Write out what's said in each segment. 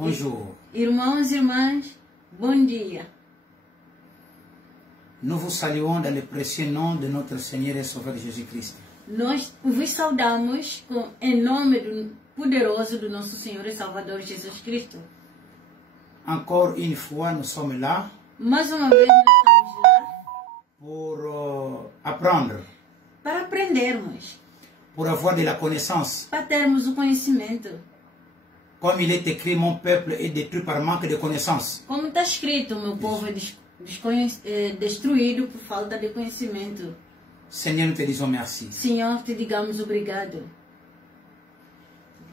Bonjour. Irmãos e irmãs, bom dia. Nous vous saluons dans le précieux nom de notre Seigneur et Sauveur Jésus-Christ. Nós vos saudamos em nome poderoso do nosso Senhor e Salvador Jesus Cristo. Encore une fois, nous sommes là Mais uma vez nós estamos lá pour apprendre, para aprendermos, pour avoir de la connaissance. para termos o conhecimento. Comme il est écrit, mon peuple est détruit par manque de connaissance. Como está escrito, meu povo é destruído por falta de conhecimento. Seigneur, nous te disons merci. Senhor, te digamos obrigado.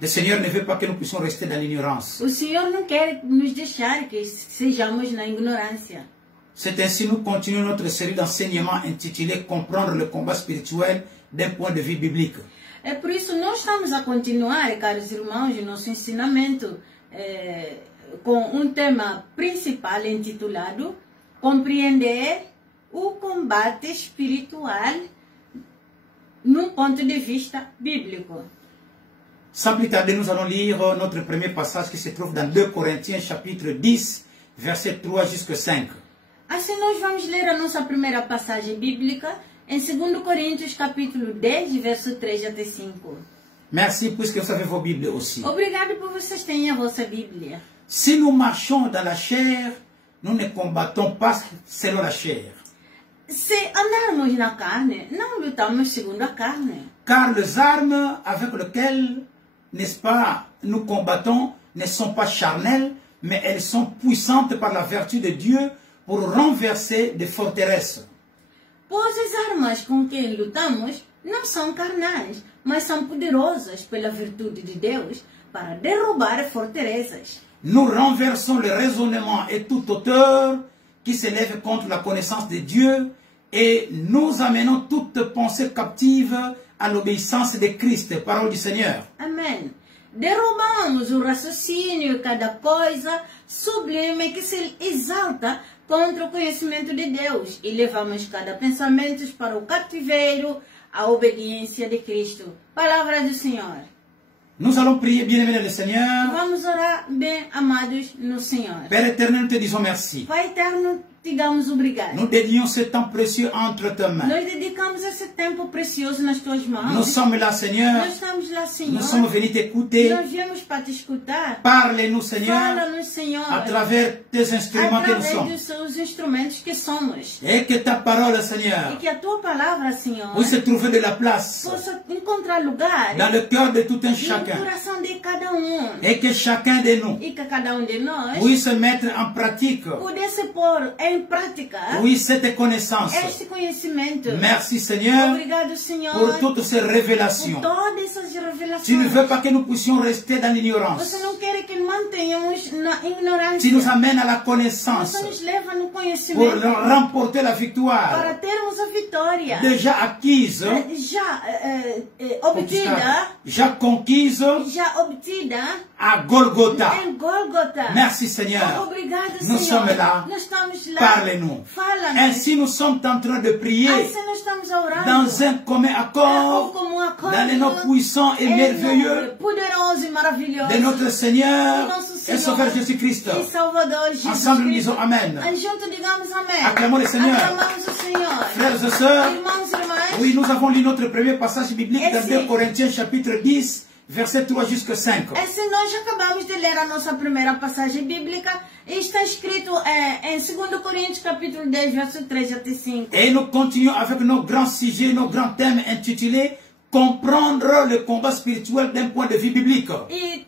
Le Seigneur ne veut pas que nous puissions rester dans l'ignorance. O Senhor não quer nos deixar que sejamos na ignorância. C'est ainsi que nous continuons notre série d'enseignements intitulée Comprendre le combat spirituel d'un point de vue biblique. É por isso nós estamos a continuar, caros irmãos, o nosso ensinamento com tema principal intitulado Compreender o combate espiritual num ponto de vista bíblico. Sans plus tarder, nous allons lire notre premier passage qui se trouve dans 2 Corinthiens chapitre 10, verset 3 jusqu'à 5. Assim nós vamos ler a nossa primeira passagem bíblica em 2 Coríntios capítulo 10, verso 3 até 5. Merci puisque vous avez vos Bibles aussi. Obrigado por vocês terem a vossa Bíblia. Si nous marchons dans la chair, nous ne combattons pas selon la chair. Se andarmos na carne, não lutamos segundo a carne. Car les armes avec lesquelles, n'est-ce pas, nous combattons ne sont pas charnelles, mais elles sont puissantes par la vertu de Dieu pour renverser des forteresses. Pois as armas com quem lutamos não são carnais, mas são poderosas pela virtude de Deus para derrubar fortalezas. Nous renversons le raisonnement et toute hauteur qui s'élève contre la connaissance de Dieu et nous amenons toute pensée captive à l'obéissance de Christ, parole du Seigneur. Amém. Derrubamos o raciocínio e cada coisa sublime que se exalta contra o conhecimento de Deus e levamos cada pensamento para o cativeiro, à obediência de Cristo. Palavra do Senhor. Nous allons prier, bien-aimés dans le Seigneur. Vamos orar, bem amados no Senhor. Père éternel, nous te disons merci. Pai eterno, digamos obrigado. Nous dédions ce temps précieux entre tes mains. Nós dedicamos esse tempo precioso nas tuas mãos. Nous sommes là, Seigneur. Nós estamos lá, Senhor. Nous sommes venus t'écouter. Nós viemos para te escutar. Parle-nous, Seigneur, Fala-nos, Senhor, à travers tes instruments que nous através sommes. dos seus instrumentos que somos. Et que ta parole, E Seigneur, que a tua palavra, Senhor, puisse trouver de la place possa encontrar lugar dans le cœur de tout un no chacun. coração de cada um. Et que chacun de nous E que cada um de nós puisse mettre en pratique, pudesse pôr em prática oui, cette connaissance. este conhecimento. Merci, Seigneur, Obrigado, Senhor, pour toutes ces por révélations. todas essas revelações. Tu ne veux pas que nous puissions rester dans l'ignorance. Você não quer que mantenhamos na ignorância. Tu nous amènes à la connaissance Você nos leva no pour conhecimento remporter la para victoire termos a vitória déjà acquise, déjà conquise já obtida à Golgotha. em Gólgota. Merci, Seigneur. Obrigado, Nous Senhor. sommes là. Nós estamos lá. Parle-nous. Fala-nos. Ainsi, nous sommes en train de prier Assim nós estamos a orar. dans un commun accord, Como acordo, dans le nom puissant et merveilleux poderoso e maravilhoso de notre Seigneur Nosso et Senhor Sauveur Jésus-Christ. e Salvador Jesus Ensemble, nous Cristo. disons Amen. Junto digamos amém. Acclamons le Seigneur. Aclamamos o Senhor. Frères et sœurs, Irmãos e irmãs, oui, nous avons lu notre premier passage biblique dans Esse- 2 Corinthiens chapitre 10, verset 3 jusqu'à 5. assim nós acabamos de ler a nossa primeira passagem bíblica e está escrito em 2 Coríntios capítulo 10, verso 3 até 5. Et nous continuons avec nos grands sujets, nos grands thèmes intitulés Comprendre le combat spirituel d'un point de vue biblique. E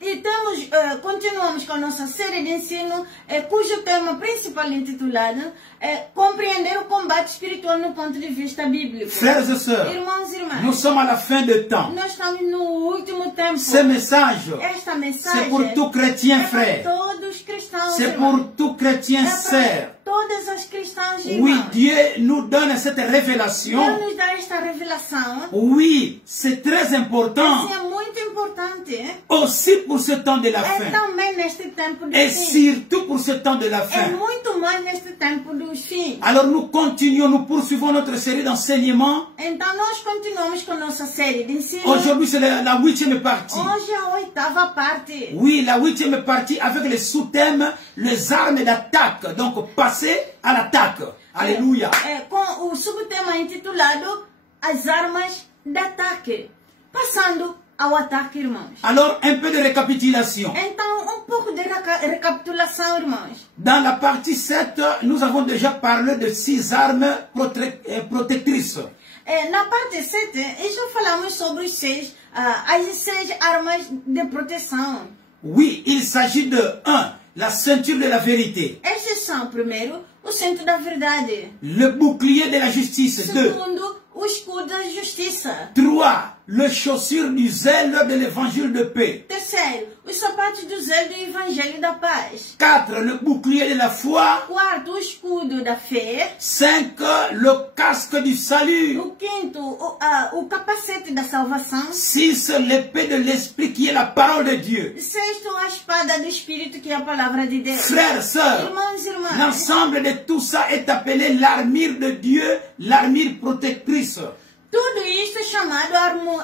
continuamos com a nossa série de ensino, cujo tema principal intitulado é Compreender o combate espiritual no ponto de vista bíblico. Frères et sœurs, Irmãos e irmãs, nous sommes à la fin de temps. nós estamos no último tempo. Ce message, Esta mensagem c'est pour tout chrétien é para frère. todos os cristãos. C'est irmãos. pour tout chrétien sœur. todas as cristãs e Oui, irmãos. Dieu nous donne cette révélation. Deus nos dá esta revelação. Oui, c'est très important. Isso é muito importante. Aussi pour ce temps de la É fin. também neste tempo do Et fim. surtout pour ce temps de la É fin. muito mais neste tempo dos fins. Alors nous continuons, nous poursuivons notre série d'enseignements. Então nós continuamos com nossa série de ensino. Aujourd'hui, c'est la 8e partie. Hoje é a 8ª parte. Oui, la 8e partie avec les sous-thèmes, les armes d'attaque. Donc, passer à l'attaque. Alléluia. Com o subtema intitulado As Armas de Ataque. Passando ao ataque, irmãos. Alors, un peu de récapitulation. Então, pouco de recapitulação, irmãos. Dans la partie 7, nous avons déjà parlé de 6 armes protectrices. Na parte 7, já falamos sobre as 6 armas de proteção. Oui, il s'agit de 1. La ceinture de la vérité. Estes são, primeiro, o cinto da verdade. Le bouclier de la justice. 2. Segundo, o escudo da justiça. 3. Le chaussure du zèle de l'évangile de paix. Terceiro, os sapatos do zelo do evangelho da paz. 4. Le bouclier de la foi. Quarto, o escudo da fé. 5. Le casque du salut. O quinto, o capacete da salvação. 6. L'épée de l'esprit qui est la parole de Dieu. Sexto, a espada do Espírito, que é a palavra de Deus. Frères, sœurs, Irmãos e irmãs, l'ensemble de tout ça est appelé l'armure de Dieu, l'armure protectrice. tudo isso é chamado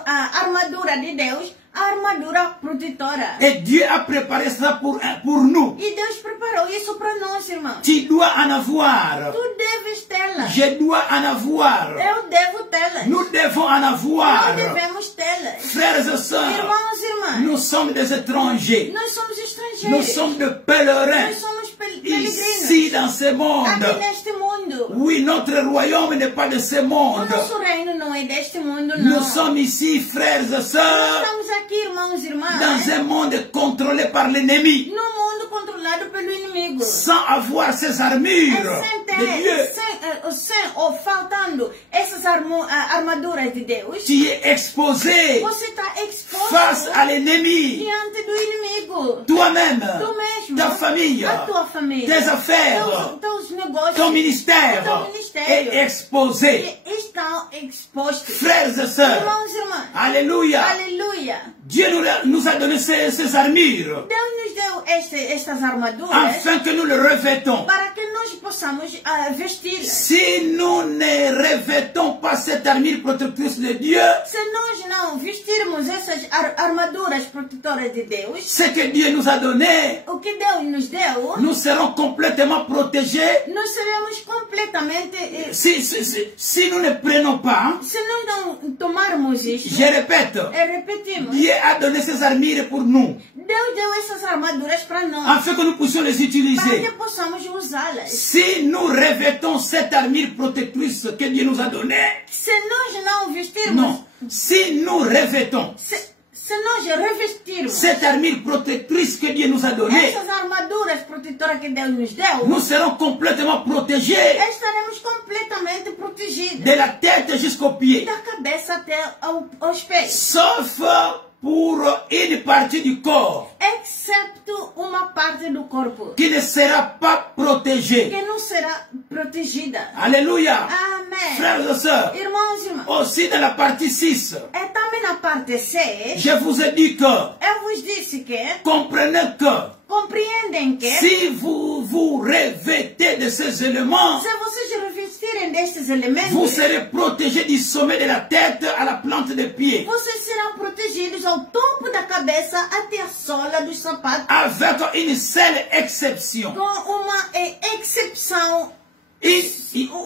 a armadura de Deus, a armadura protetora. Et Dieu a préparé ça pour nous. E Deus preparou isso para nós, irmãos. Tu dois en avoir. Tu deves tê-la. Je dois en avoir. Eu devo tê-las. Nous devons en avoir. Nós devemos tê-las. Frères et sœurs, Irmãos e irmãs, nous sommes des étrangers. nós somos estrangeiros. Nous sommes des pèlerins. Nós somos peregrinos. Ici dans ce monde. Aqui neste mundo. Oui, notre royaume n'est pas de ce O monde. nosso reino não é deste mundo, Nous não. sommes ici, frères et Nós sœurs, estamos aqui, irmãos e irmãs, dans un monde contrôlé par l'ennemi, num mundo controlado pelo inimigo. sans avoir ces armures Sem de Dieu. ou faltando essas armaduras de Deus, Tu es exposé você está exposto face à l'ennemi. diante do inimigo. Toi-même, Tu mesmo, ta famille, a tua família, tes affaires, teus negócios, ton ministère teu ministério est exposé. estão expostos. Frères et sœurs, Irmãos e irmãs, alléluia. aleluia. Dieu nous a donné ces armures Deus nos deu estas armaduras afin que nous le revêtons. para que nós possamos vesti-las. Si nous ne revêtons pas cette armure protectrice de Dieu, Se nós não vestirmos essas armaduras protetoras de Deus, ce que Dieu nous a donné, o que Deus nos deu, nous serons complètement protégés. nós seremos completamente... Si nous ne prenons pas, Se nós não tomarmos isto, je répète, repetimos, Dieu a donné ces armures pour nous, Deus deu essas armaduras para nós, afin que nous puissions les para utiliser. que possamos usá-las. Si nous revêtons cette armure protectrice que Dieu nous a donnée, Se nós não vestirmos, non, si nous revêtons se nós revestirmos cette armure protectrice que Dieu nous a donnée, essas armaduras protetoras que Deus nos deu, nous serons complètement protégés estaremos completamente protegidos, de la tête jusqu'aux pieds, da cabeça até aos pés, sauf pour une partie du corps excepto uma parte do corpo qui ne sera pas protégée. que não será protegida. Alléluia. Amém. Frères et sœurs, Irmãos e irmãs, aussi dans la partie 6, também na parte 6, je vous ai dit que, eu vos disse que comprenez que, compreendem que si vous vous revêtez de ces éléments, se vocês revestirem destes elementos, vous serez protégés du sommet de la tête à la plante des pieds, vocês serão protegidos ao topo da cabeça até a sola dos sapatos, avec une seule exception. com uma exceção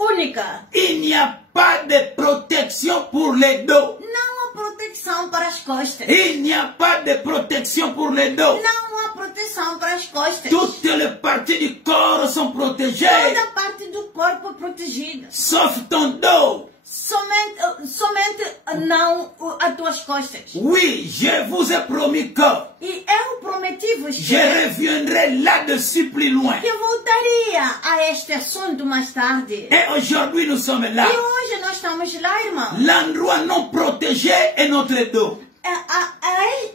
única. Il n'y a pas de protection pour les dos. Não há proteção para as costas. Il n'y a pas de protection pour les dos. Não há proteção para as costas. Toutes les parties du corps sont protégées, Toda parte do corpo protegida. sauf ton dos. Somente não as tuas costas. Oui, je vous ai promis que E eu prometi-vos je reviendrai là-dessus plus loin. que voltaria a este assunto mais tarde. Et aujourd'hui, nous sommes là. E hoje nós estamos lá, irmão. L'endroit non protégé est notre dos.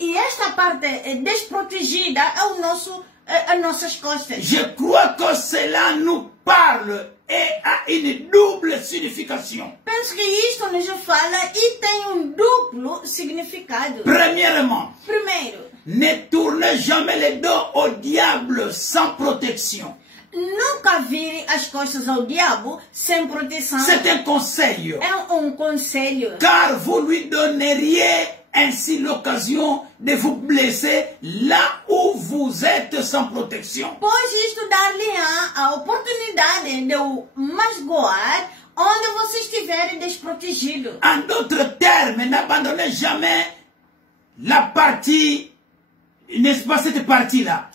E esta parte desprotegida é o nosso as nossas costas. Je crois que cela nous parle et a une double signification. Penso que isto nos fala e tem duplo significado. Premièrement, Primeiro, ne tournez jamais les dos au diable sans protection. nunca vire as costas ao diabo sem proteção. C'est un conseil. É conselho. Car vous lui donneriez ainsi l'occasion de vous blesser là où vous êtes sans protection. Pois isto dar-lhe a oportunidade de o magoar onde você estiver desprotegido. En d'autres termes, n'abandonnez jamais la partie, n'est-ce pas cette partie-là?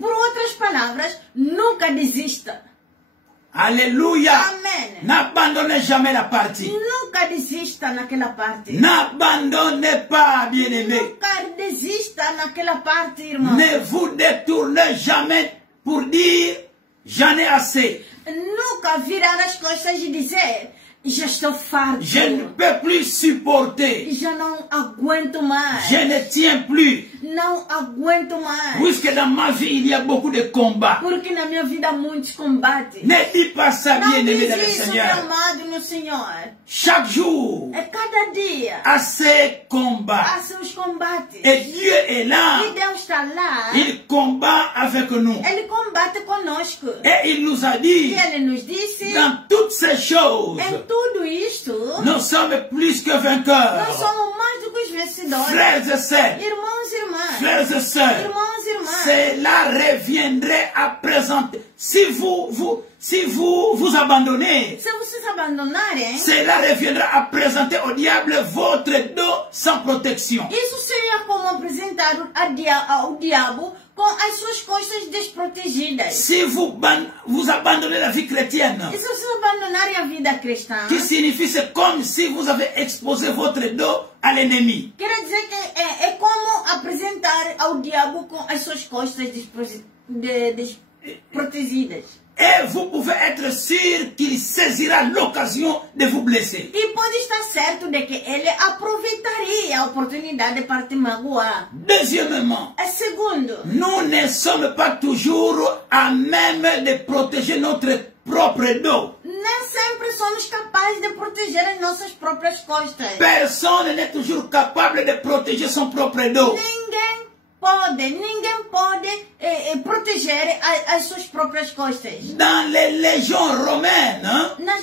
Por outras palavras, nunca desista. Alléluia. Amen. N'abandonnez jamais la partie. Nunca desista naquela parte. N'abandonnez pas, bien-aimé. Nunca desista naquela parte, irmão. Ne vous détournez jamais pour dire j'en ai assez. Nunca virar as costas e dizer já estou farto. Je ne peux plus supporter. Já não aguento mais. Je ne tiens plus. Não aguento mais. Puisque dans ma vie, il y a beaucoup de combats. Porque na minha vida há muitos combates. Ne dis pas ça, Não bien-aimé dans le diz isso, meu Seigneur. amado no Senhor. Chaque jour, É cada dia à ces combats. há seus combates. Et Dieu est là. E Deus está lá. Il combat avec nous. Ele combate conosco. Et il nous a E dit, Ele nos disse, dans toutes ces choses, em tudo isto, nous sommes plus que nós vainqueurs. somos mais do que os vencedores. Frères et sœurs, Irmãos e irmãs. frères et sœurs, Irmãos e irmãs. cela reviendrait à présenter. Si vous abandonnez, Se vocês abandonarem, cela reviendra à présenter au diable votre dos sans protection. isso seria como apresentar ao diabo com as suas costas desprotegidas. Si vous abandonnez la vie chrétienne, E se vocês abandonarem a vida cristã, qui signifie c'est comme si vous avez exposé votre dos à l'ennemi. quer dizer que é como apresentar ao diabo com as suas costas desprotegidas. Et vous pouvez être sûr qu'il saisira l'occasion de vous blesser. E pode estar certo de que ele aproveitaria a oportunidade para te magoar. Deuxièmement, Segundo, nous ne sommes pas toujours à même de protéger notre propre dos. nem sempre somos capazes de proteger as nossas próprias costas. Personne n'est toujours capable de protéger son propre dos. Ninguém pode proteger as suas próprias costas. Dans les légions romaines, Nas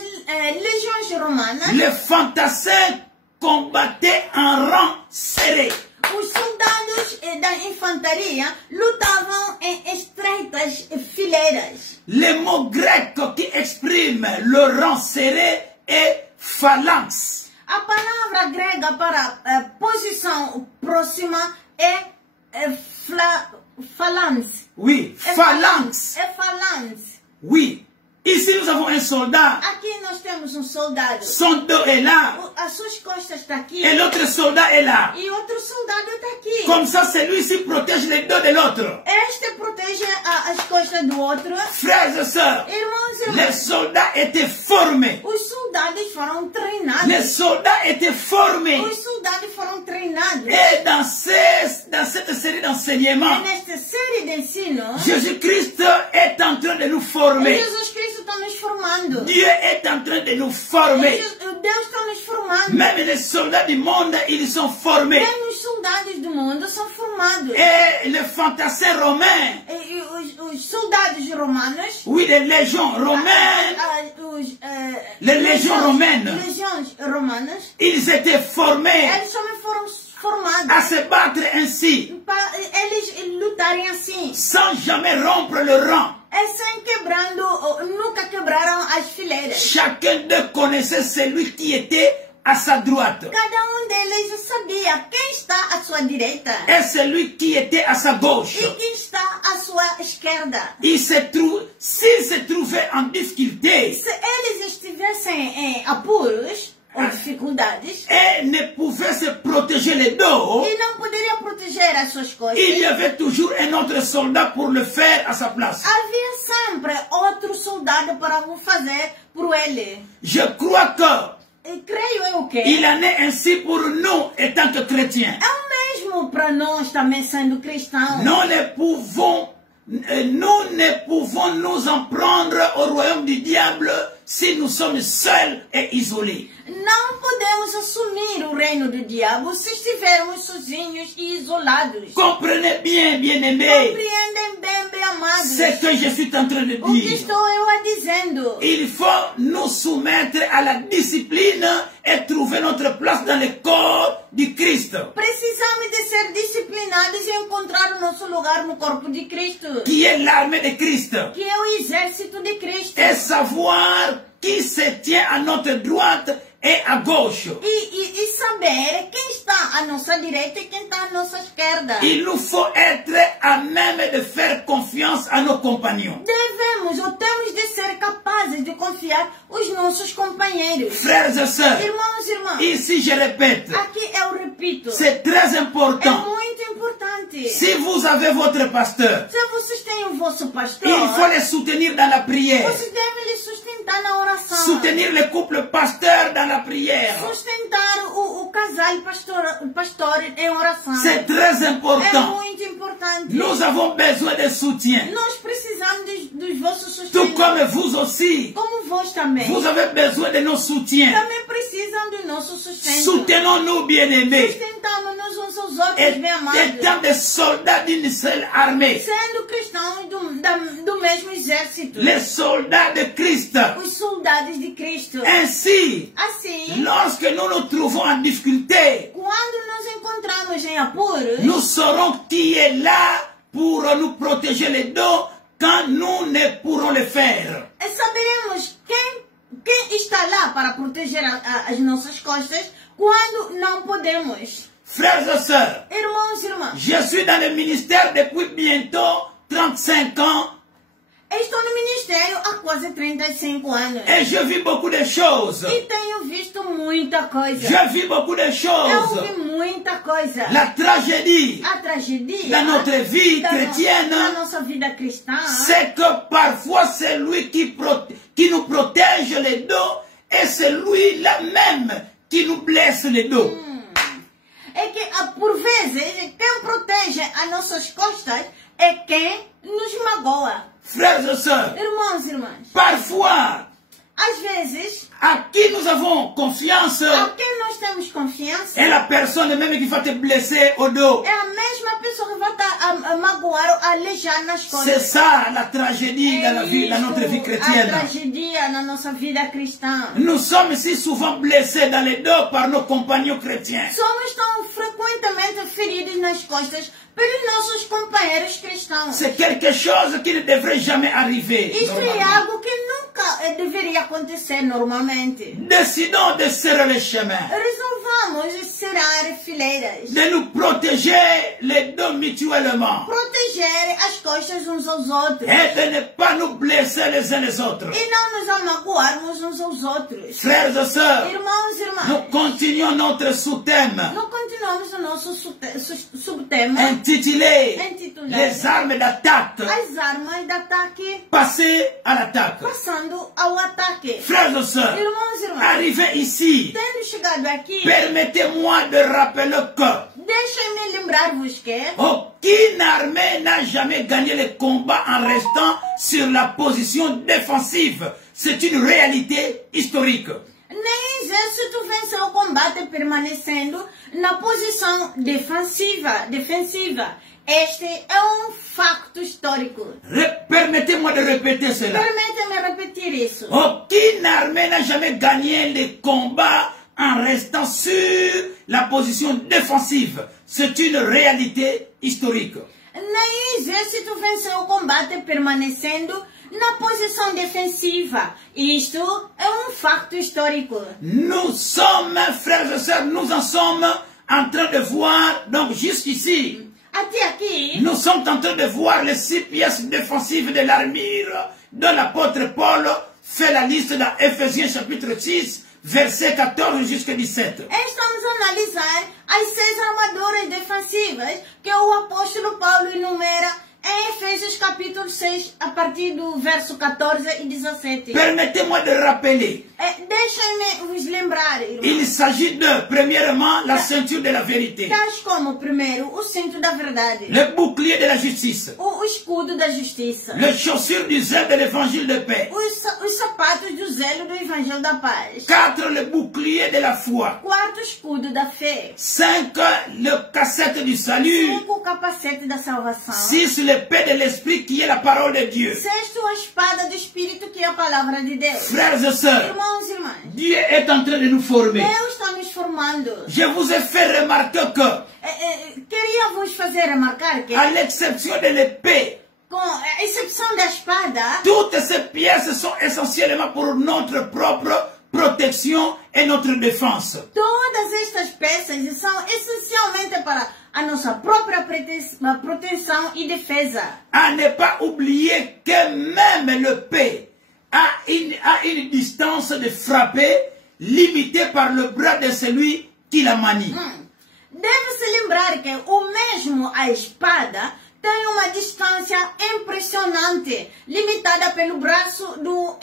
legiões romanas, les fantassins combattaient en rang serré. os soldados da infantaria lutavam em estreitas fileiras. Le mot grec qui exprime le rang serré est phalanx. A palavra grega para posição próxima é phalanx. Oui, phalanx. É phalanx. Oui. Ici, nous avons un soldat. Aqui nós temos soldado. Son dos est là. As suas costas estão aqui. Et l'autre soldat est là. E outro soldado está aqui. Comme ça, celui-ci protège les dos de l'autre. Este protege as costas do outro. Frères et sœurs, Irmãos e les irmãs, soldats étaient formés. os soldados foram treinados. Les soldats étaient formés. Os soldados foram treinados. Et dans cette série d'enseignements, E nesta série de ensino, Jésus-Christ est en train de nous former. Jesus Cristo está nos formando. Dieu est en train de nous former. Deus está nos formando. Même les soldats du monde, ils sont formés. Mesmo os soldados do mundo são formados. Et les fantassins romains, E os soldados romanos, oui, les légions romaines, les légions romaines, legiões romanas, ils étaient formés eles também foram formados. à se battre ainsi, Para eles lutarem assim. sans jamais rompre le rang. É sem quebrando, nunca quebraram as fileiras. Chacun d'eux connaissait celui qui était à sa droite Cada deles sabia quem está à sua direita et celui qui était à sa gauche. e quem está à sua esquerda. S'ils se trouvaient en difficulté Se eles estivessem em apuros ou dificuldades et ne pouvaient se protéger les dos, e não poderiam proteger as suas costas, il y avait toujours un autre soldat pour le faire à sa place. havia sempre outro soldado para o fazer por ele. Je crois que E creio eu que il en est ainsi pour nous, étant que chrétiens. é o mesmo para nós também sendo cristãos. Nous ne pouvons nous ne pouvons nous en prendre au royaume du diable si nous sommes seuls et isolés. Não podemos assumir o reino do diabo se estivermos sozinhos e isolados. Comprenez bien, bien-aimés, Compreendem bem, amados, ce que je suis en train de o que dire. estou eu a dizendo. Il faut nous soumettre à la discipline et trouver notre place dans le corps du Christ, Precisamos de ser disciplinados e encontrar o nosso lugar no corpo de Cristo, qui est l'armée de Christ, que é o exército de Cristo. et savoir qui se tient à notre droite et à gauche. E saber quem está à nossa direita e quem está à nossa esquerda. Il nous faut être à même de faire confiance à nos compagnons. Devemos ou temos de ser capazes de confiar os nossos companheiros. Frères et sœurs, Irmãos e irmãs, ici je répète, aqui eu repito, c'est très é important. muito importante. Si vous avez votre pasteur, Se vocês têm o vosso pastor, il faut les soutenir dans la prière. vocês devem lhe sustentar na oração. Soutenir le couple pasteur dans la prière. Sustentar o casal pastor em oração. C'est très É important. muito importante. Nous avons besoin de soutien. Nós precisamos dos vossos Tout sustentos. comme vous aussi. Como vós também. Vous avez besoin de nos soutiens. Também precisam do nosso sustento. Soutenons-nous, bien-aimés. Sustentamos uns aos outros, Et bem amados. étant des soldats d'une seule armée. Sendo cristãos do mesmo exército. Les soldats de Christ. Os soldados de Cristo. Ainsi, Assim, lorsque nous nous trouvons en difficulté, quando nos encontramos em apuros, nous saurons qui est là pour nous protéger les dos quand nous ne pourrons le faire. saberemos quem está lá para proteger as nossas costas quando não podemos. Frères et sœurs, Irmãos e irmãs, je suis dans le ministère depuis bientôt 35 ans estou no ministério há quase 35 anos. et je vis beaucoup de choses. E tenho visto muita coisa. Je vis beaucoup de Eu choses. vi muita coisa. La tragédie, A tragédia dans notre vie da chrétienne, na nossa vida cristã c'est que parfois c'est lui qui nous protège les dos et c'est lui-là même qui nous blesse les dos. é que, por vezes, quem protege as nossas costas é quem nos magoa. Frères et sœurs, Irmãos e irmãs, parfois, às vezes, à qui nous avons confiance a quem nós temos confiança est la personne même qui va te blesser au dos. é a mesma pessoa que vai estar a magoar ou a alejar nas C'est costas. ça la tragédie dans, la vie, dans notre vie A chrétienne. tragédia na nossa vida cristã. Nous sommes si souvent blessés dans les dos par nos compagnons chrétiens. Somos tão frequentemente feridos nas costas pelos nossos companheiros cristãos. C'est quelque chose qui ne devrait jamais arriver. Isto é normalement. algo que nunca deveria acontecer normalmente. Décidons de serrer les chemins, Resolvamos serrar fileiras. de nous protéger les dos mutuellement Proteger as costas uns aos outros. et de ne pas nous blesser les uns les autres. E não nos amagoarmos uns aos outros. Frères et sœurs, Irmãos e irmãs, nous continuons notre sous-thème nós continuamos o nosso subtema intitulé intitulado Les armes d'attaque, As armas de ataque, passer à l'attaque. passando ao ataque. Frères et sœurs, Irmãos e irmãs, arrivé ici, tendo chegado aqui, permettez-moi de rappeler que deixem-me lembrar-vos que aucune armée n'a jamais gagné le combat en restant sur la position défensive. C'est une réalité historique. nem exército venceu o combate permanecendo na posição defensiva. Este é um facto histórico. Permettez-moi de répéter cela. Permita-me repetir isso. Aucune armée n'a jamais gagné le combat en restant sur la position défensive. C'est une réalité historique. Nem exército venceu o combate permanecendo na posição defensiva. Isto é um facto histórico. Nous sommes, frères et sœurs, nous en sommes en train de voir, donc jusqu'ici, Até aqui, nous sommes en train de voir les 6 pièces défensives de l'armure dont l'apôtre Paul fait la liste dans Ephésiens chapitre 6, verset 14 jusqu'à 17. estamos a analisar as 6 armaduras defensivas que o apóstolo Paulo enumera Em Efésios capítulo 6, a partir do verso 14 e 17. Permettez-moi de rappeler. Deixem-me vos lembrar, irmãos. Il s'agit de, premièrement, la ceinture de la vérité. Tais como, primeiro, o cinto da verdade. Le bouclier de la justice. O escudo da justiça. Les chaussures du zèle de l'évangile de paix. Os sapatos do zelo do evangelho da paz. 4. Le bouclier de la foi. Quarto, escudo da fé. 5. Le cassette du salut. 5, o capacete da salvação. 6. L'épée de l'esprit qui est la parole de Dieu. Sexto, a espada do Espírito, que é a palavra de Deus. Frères et sœurs, Irmãos e irmãs, Dieu est en train de nous former. Deus está nos formando. Je vous ai fait remarquer que, Queria vos fazer remarcar que, à l'exception de l'épée, com a exceção da espada, toutes ces pièces sont essentiellement pour notre propre protection et notre défense. todas estas peças são essencialmente para a nossa própria proteção e defesa. À ne pas oublier que même l'épée a une distance de frapper limitée par le bras de celui qui la manie. Deve-se lembrar que o mesmo a espada tem uma distância impressionante, limitada pelo braço do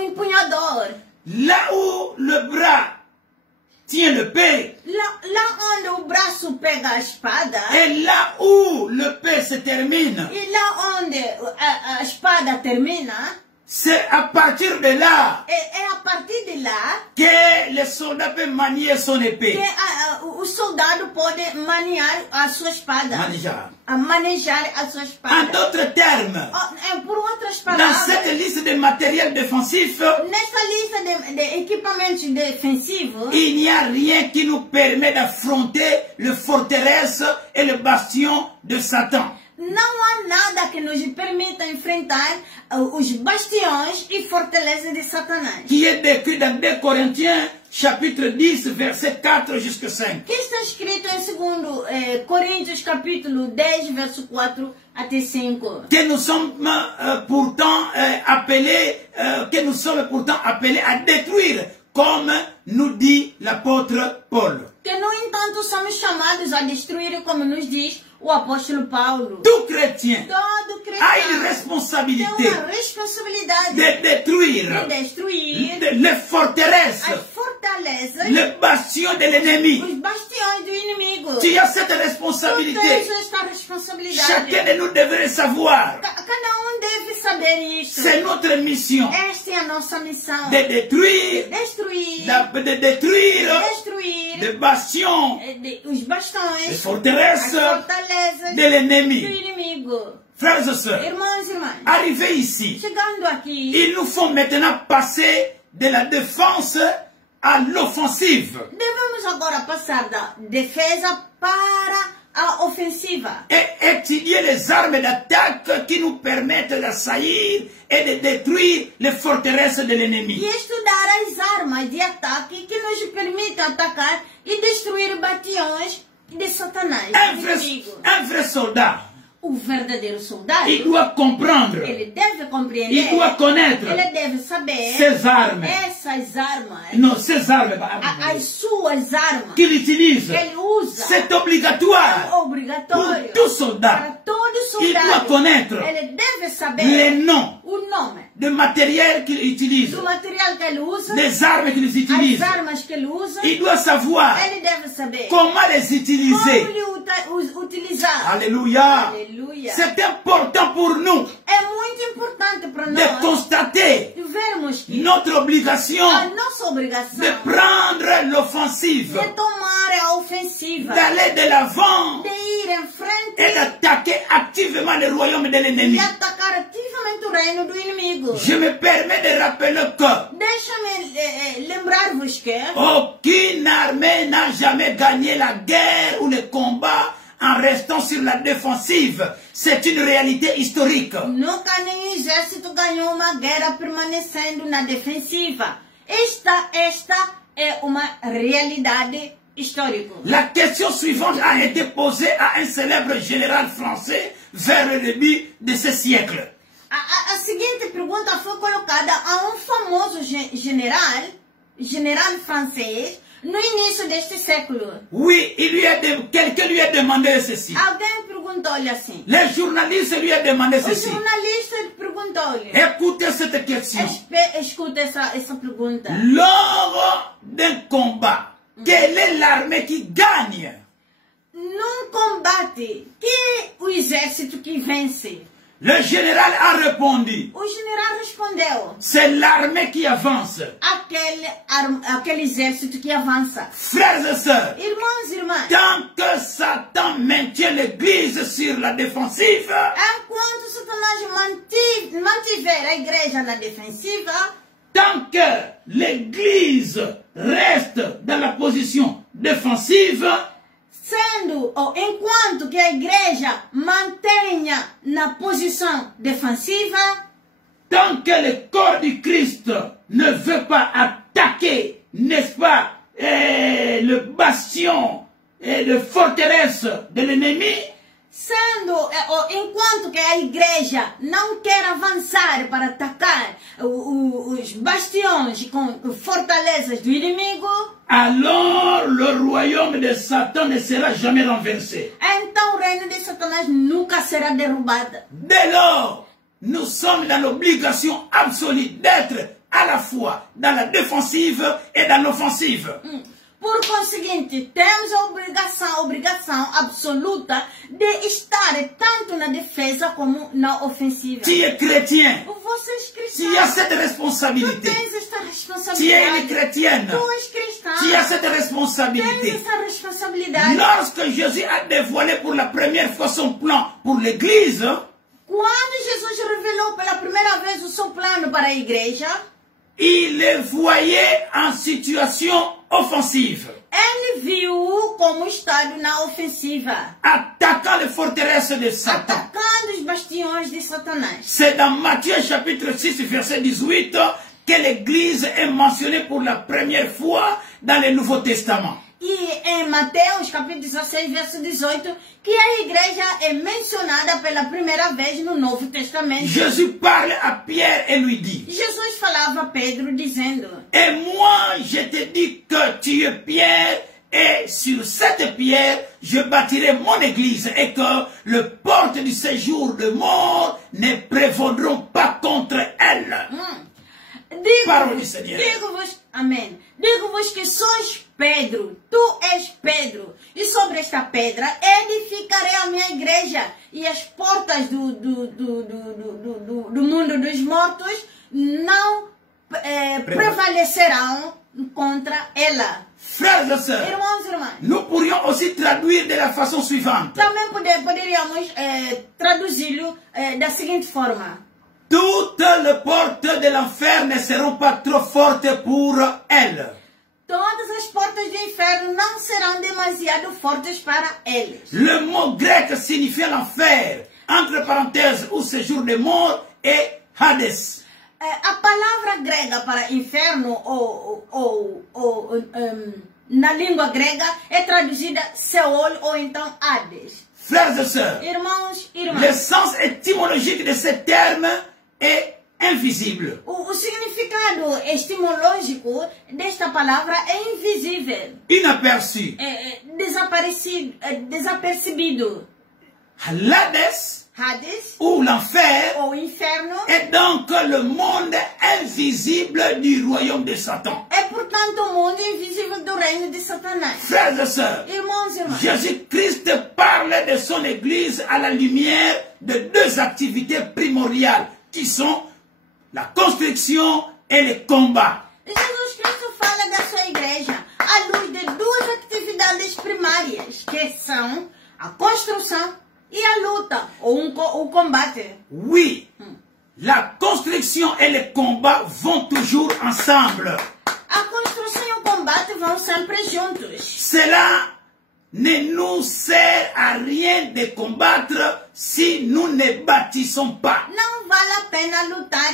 empunhador. Là où le bras tient l'épée, Lá onde o braço pega a espada, et là où l'épée se termine, e lá onde a espada termina, c'est à partir de là é a partir de lá que le soldat peut manier son épée. que o soldado pode manejar a sua espada. Manejar a sua En espada. d'autres termes, Por outras dans palavras, cette liste de matériel défensif, nesta lista de equipamentos defensivos, il n'y a rien qui nous permet d'affronter le forteresse et le bastion de Satan. não há nada que nos permita enfrentar os bastiões e fortalezas de Satanás. Qui est décrit dans 2 Corinthiens, chapitre 10, verset 4 jusqu'à 5. Que está escrito em 2 Coríntios, capítulo 10, verso 4 até 5. Que nous sommes pourtant appelés à détruire, comme nous dit l'apôtre Paul. Que, no entanto, somos chamados a destruir, como nos diz o apóstolo Paulo. Tout chrétien Todo a cristão une responsabilité tem uma responsabilidade de détruire de destruir les forteresses, as fortalezas, les bastions de l'ennemi. os bastiões do inimigo. Tu as cette Tu responsabilité. tens esta responsabilidade. Chacun de nous devrait savoir. Cada deve saber isso. C'est notre mission Esta é a nossa missão. de détruire, Destruir, destruire les bastions, os bastões, les as forteresses fortalezas de do l'ennemi. inimigo. Frères et sœurs, Irmãos e irmãs, arrivés ici, chegando aqui, il nous faut maintenant passer de la défense à l'offensive devemos agora passar da defesa para a ofensiva et étudier les armes d'attaque qui nous permettent d'assaillir et de détruire les forteresses de l'ennemi. e estudar as armas de ataque que nos permitem atacar e destruir bastiões de Satanás, do inimigo. Un vrai soldat, O verdadeiro soldado, il doit comprendre, ele deve compreender, il doit connaître ele deve saber ses armes. essas armas, Non, ces armes as suas armas qu'il utilise. que ele usa. C'est obligatoire É pour obrigatório tout soldat. para todo Il doit soldado. connaître Ele deve saber les noms o nome de matériel qu'il utilise, do material que ele usa, des armes qu'il utilise. as armas que ele usa. Il doit savoir Ele deve saber comment les como utiliser. lhe utilizar. Alléluia. Aleluia. C'est important pour nous É muito importante para de nós constater vermos que notre obligation a nossa obrigação de prendre l'offensive, de tomar a ofensiva, d'aller de l'avant de ir em frente et d'attaquer activement le royaume de l'ennemi. e atacar ativamente o reino do inimigo. Je me permets de rappeler que Deixa-me lembrar-vos que aucune armée n'a jamais gagné la guerre ou le combat en restant sur la défensive. C'est une réalité historique. nunca nenhum exército ganhou uma guerra permanecendo na defensiva. Esta é uma realidade histórica. La question suivante a été posée à un célèbre général français vers le début de ce siècle. A seguinte pergunta foi colocada a famoso general francês no início deste século. Oui, quelqu'un lui a demandé ceci. Alguém perguntou perguntou-lhe assim. Les journalistes lui ont demandé O ceci. jornalista perguntou-lhe. Écoutez cette question. Escuta essa pergunta. Lors d'un combat, quelle est l'armée qui gagne? Num combate, que é o exército que vence? Le général a répondu, O general respondeu. c'est l'armée qui avance. Aquele exército que avança. Frères et sœurs, Irmãos e irmãs, tant que Satan maintient l'église sur la défensive, enquanto Satanás mantiver a igreja na defensiva, tant que l'église reste dans la position défensive, enquanto que a igreja mantenha na posição defensiva, tant que le corps du Christ ne veut pas attaquer, n'est-ce pas, le bastion et la forteresse de l'ennemi, enquanto que a igreja não quer avançar para atacar os bastiões com fortalezas do inimigo, alors le royaume de Satan ne sera jamais renversé. Então o reino de Satanás nunca será derrubado. Dès lors, nous sommes dans l'obligation absolue d'être à la fois dans la défensive et dans l'offensive. Por conseguinte, temos a obrigação absoluta de estar tanto na defesa como na ofensiva. Tu es chrétien. Vocês cristãos, Tu as cette tu responsabilité. tens esta Tu es responsabilidade. une chrétienne. Tu és cristão. Tu as cette Tens responsabilité. essa responsabilidade. Lorsque Jésus a dévoilé pour la première fois son plan pour l'église, Quando Jesus revelou pela primeira vez o seu plano para a igreja, il les voyait en situation offensive, ele viu como estado na ofensiva, attaquant les forteresses de Satan. atacando os bastiões de Satanás. C'est dans Matthieu chapitre 6 verset 18 que l'église est mentionnée pour la première fois dans le Nouveau Testament. E em Mateus capítulo 16, verso 18, que a igreja é mencionada pela primeira vez no Novo Testamento. Jésus parle à Pierre et lui dit, Jesus falava a Pedro dizendo: et moi je te dis que tu es Pierre, et sur cette pierre je bâtirai mon église, et que les portes du séjour de mort ne prévaudront pas contre elle. Parole du Seigneur. Digo-vos, amém. Digo-vos que sois Pedro, tu és Pedro, e sobre esta pedra edificarei a minha igreja, e as portas do mundo dos mortos não prevalecerão contra ela. Frères et sœurs, Irmãos e irmãs, nous pourrions aussi traduire de la façon suivante. também poderíamos traduzi-lo da seguinte forma: Toutes les portes de l'enfer ne seront pas trop fortes pour elle. todas as portas do inferno não serão demasiado fortes para eles. Le mot grec signifiant l'enfer, entre parenthèses, ou séjour de mort, et Hades. A palavra grega para inferno, na língua grega, é traduzida Seol ou então Hades. Frères et sœurs, Irmãos e le irmãs, sens étymologique de ce terme est invisible. o significado etimológico desta palavra é invisível, Inaperçu. desapercebido. L'Hades, Hades, ou l'enfer, ou inferno, est donc le monde invisible du royaume de Satan. é portanto o mundo invisível do reino de Satanás. Frères et sœurs, Irmãos e irmãs, Jésus-Christ parle de son Église à la lumière de deux activités primordiales qui sont la construction et le combat. Jesus Cristo fala da sua igreja à luz de duas atividades primárias, que são a construção e a luta, ou o combate. Oui, la construction et le combat vont toujours ensemble. A construção e o combate vão sempre juntos. Cela ne nous sert à rien de combattre si nous ne bâtissons pas. Não vale a pena lutar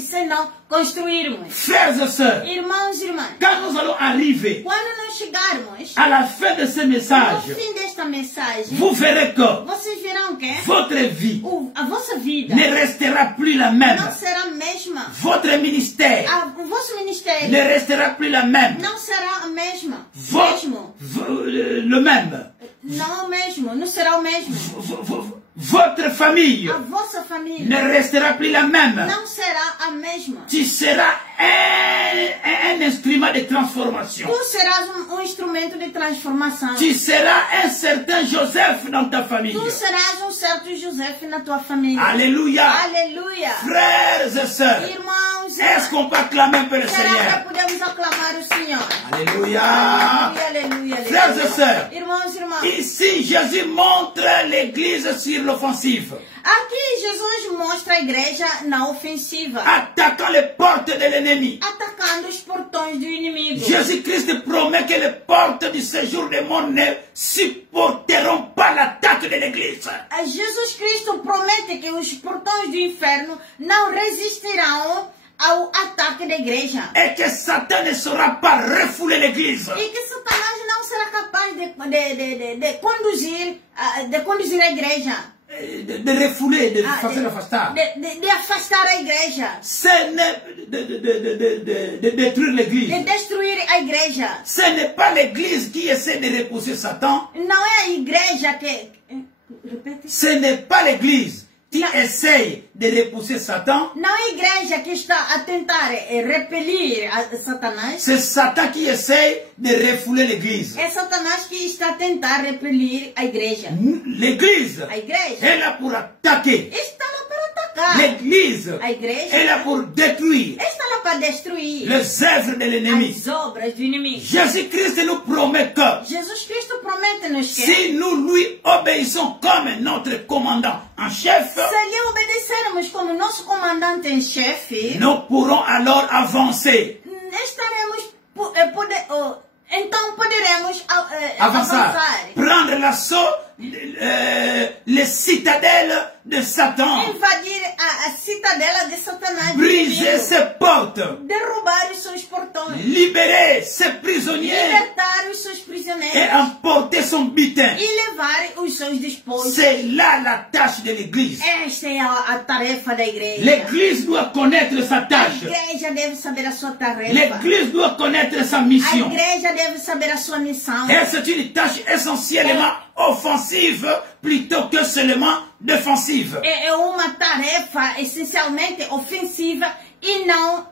se não construirmos. Frères et sœurs, Irmãos e irmãs, quand nous allons arriver quando nós chegarmos à la fin de ce no message, fim desta mensagem, vous verrez que vocês verão que votre vie a vossa vida ne restera plus la même. não será a mesma. Votre ministère O vosso ministério ne restera plus la même. não será a mesma. Le même. não o mesmo, não será o mesmo. Votre famille A vossa família ne restera plus la même. não será a mesma. Tu seras un instrument de transformation. Tu serás um instrumento de transformação. Tu seras un certain Joseph dans ta famille. Tu serás um certo José na tua família. Alléluia. Aleluia. Frères et sœurs, Irmãos, est-ce qu'on peut acclamer pour le será que Seigneur? podemos aclamar o Senhor? Alléluia. Aleluia, aleluia, Frères et sœurs, Irmãos, irmãos. ici Jésus montre l'église sur l'offensive, Aqui Jesus mostra a igreja na ofensiva, attaquant les portes de l'ennemi. atacando os portões do inimigo. Jésus-Christ promet que les portes du séjour du monde ne supporteront pas l'attaque de l'église. Jesus Cristo promete que os portões do inferno não resistirão ao ataque da igreja. Et que Satan ne saura pas refouler l'église. E que Satanás não será capaz de conduzir a igreja. De refouler, de fazer afastar. De afastar a igreja. De détruire l'église. De destruir a igreja. Ce n'est pas l'église qui essaie de repousser Satan. Não é a igreja que... Repete. Ce n'est pas l'église qui essaie de repousser Satan. Não é a igreja que está a tentar repelir a Satanás. C'est Satan qui essaie de refouler l'église. É Satanás que está a tentar repelir a igreja. L'église A igreja est là pour attaquer. está lá para atacar. L'église A igreja est là pour détruire está lá para destruir les œuvres de l'ennemi. as obras do inimigo. Jésus-Christ nous promet que Jesus Cristo promete-nos que si nous lui obéissons comme notre commandant en chef, se lhe obedecermos como nosso comandante em chefe, nous pourrons alors avancer. Então poderemos Avançar. avançar. Prendre l'assaut, les citadelles de Satan. Invadir a citadela de Satanás. Briser ses portes. Derrubar os seus portões. Libérer ses prisonniers. Libertar os seus prisioneiros. Et emporter son butin. E levar os seus despojos. C'est là la tâche de l'église. Esta é a tarefa da igreja. L'église doit connaître sa A tâche. igreja deve saber a sua tarefa. L'église doit connaître sa A mission. igreja deve saber a sua missão. Et c'est une tâche essentiellement offensive plutôt que seulement défensive. É uma tarefa essencialmente ofensiva e não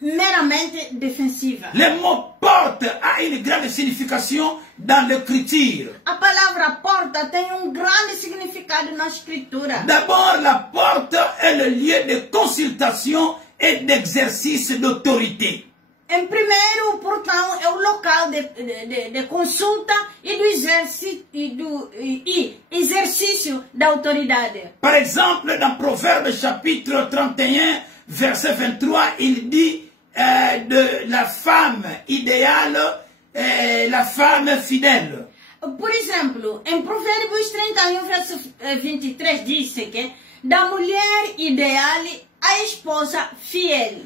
meramente defensiva. Le mot porte a une grande signification dans l'écriture. A palavra porta tem grande significado na escritura. D'abord, la porte est le lieu de consultation et d'exercice d'autorité. Em primeiro, o portão é o local de consulta e do exercício da autoridade. Par exemple, dans Proverbes chapitre 31, verset 23, il dit de la femme idéale et la femme fidèle. Por exemplo, em Provérbios 31, verso 23, diz que da mulher ideal a esposa fiel.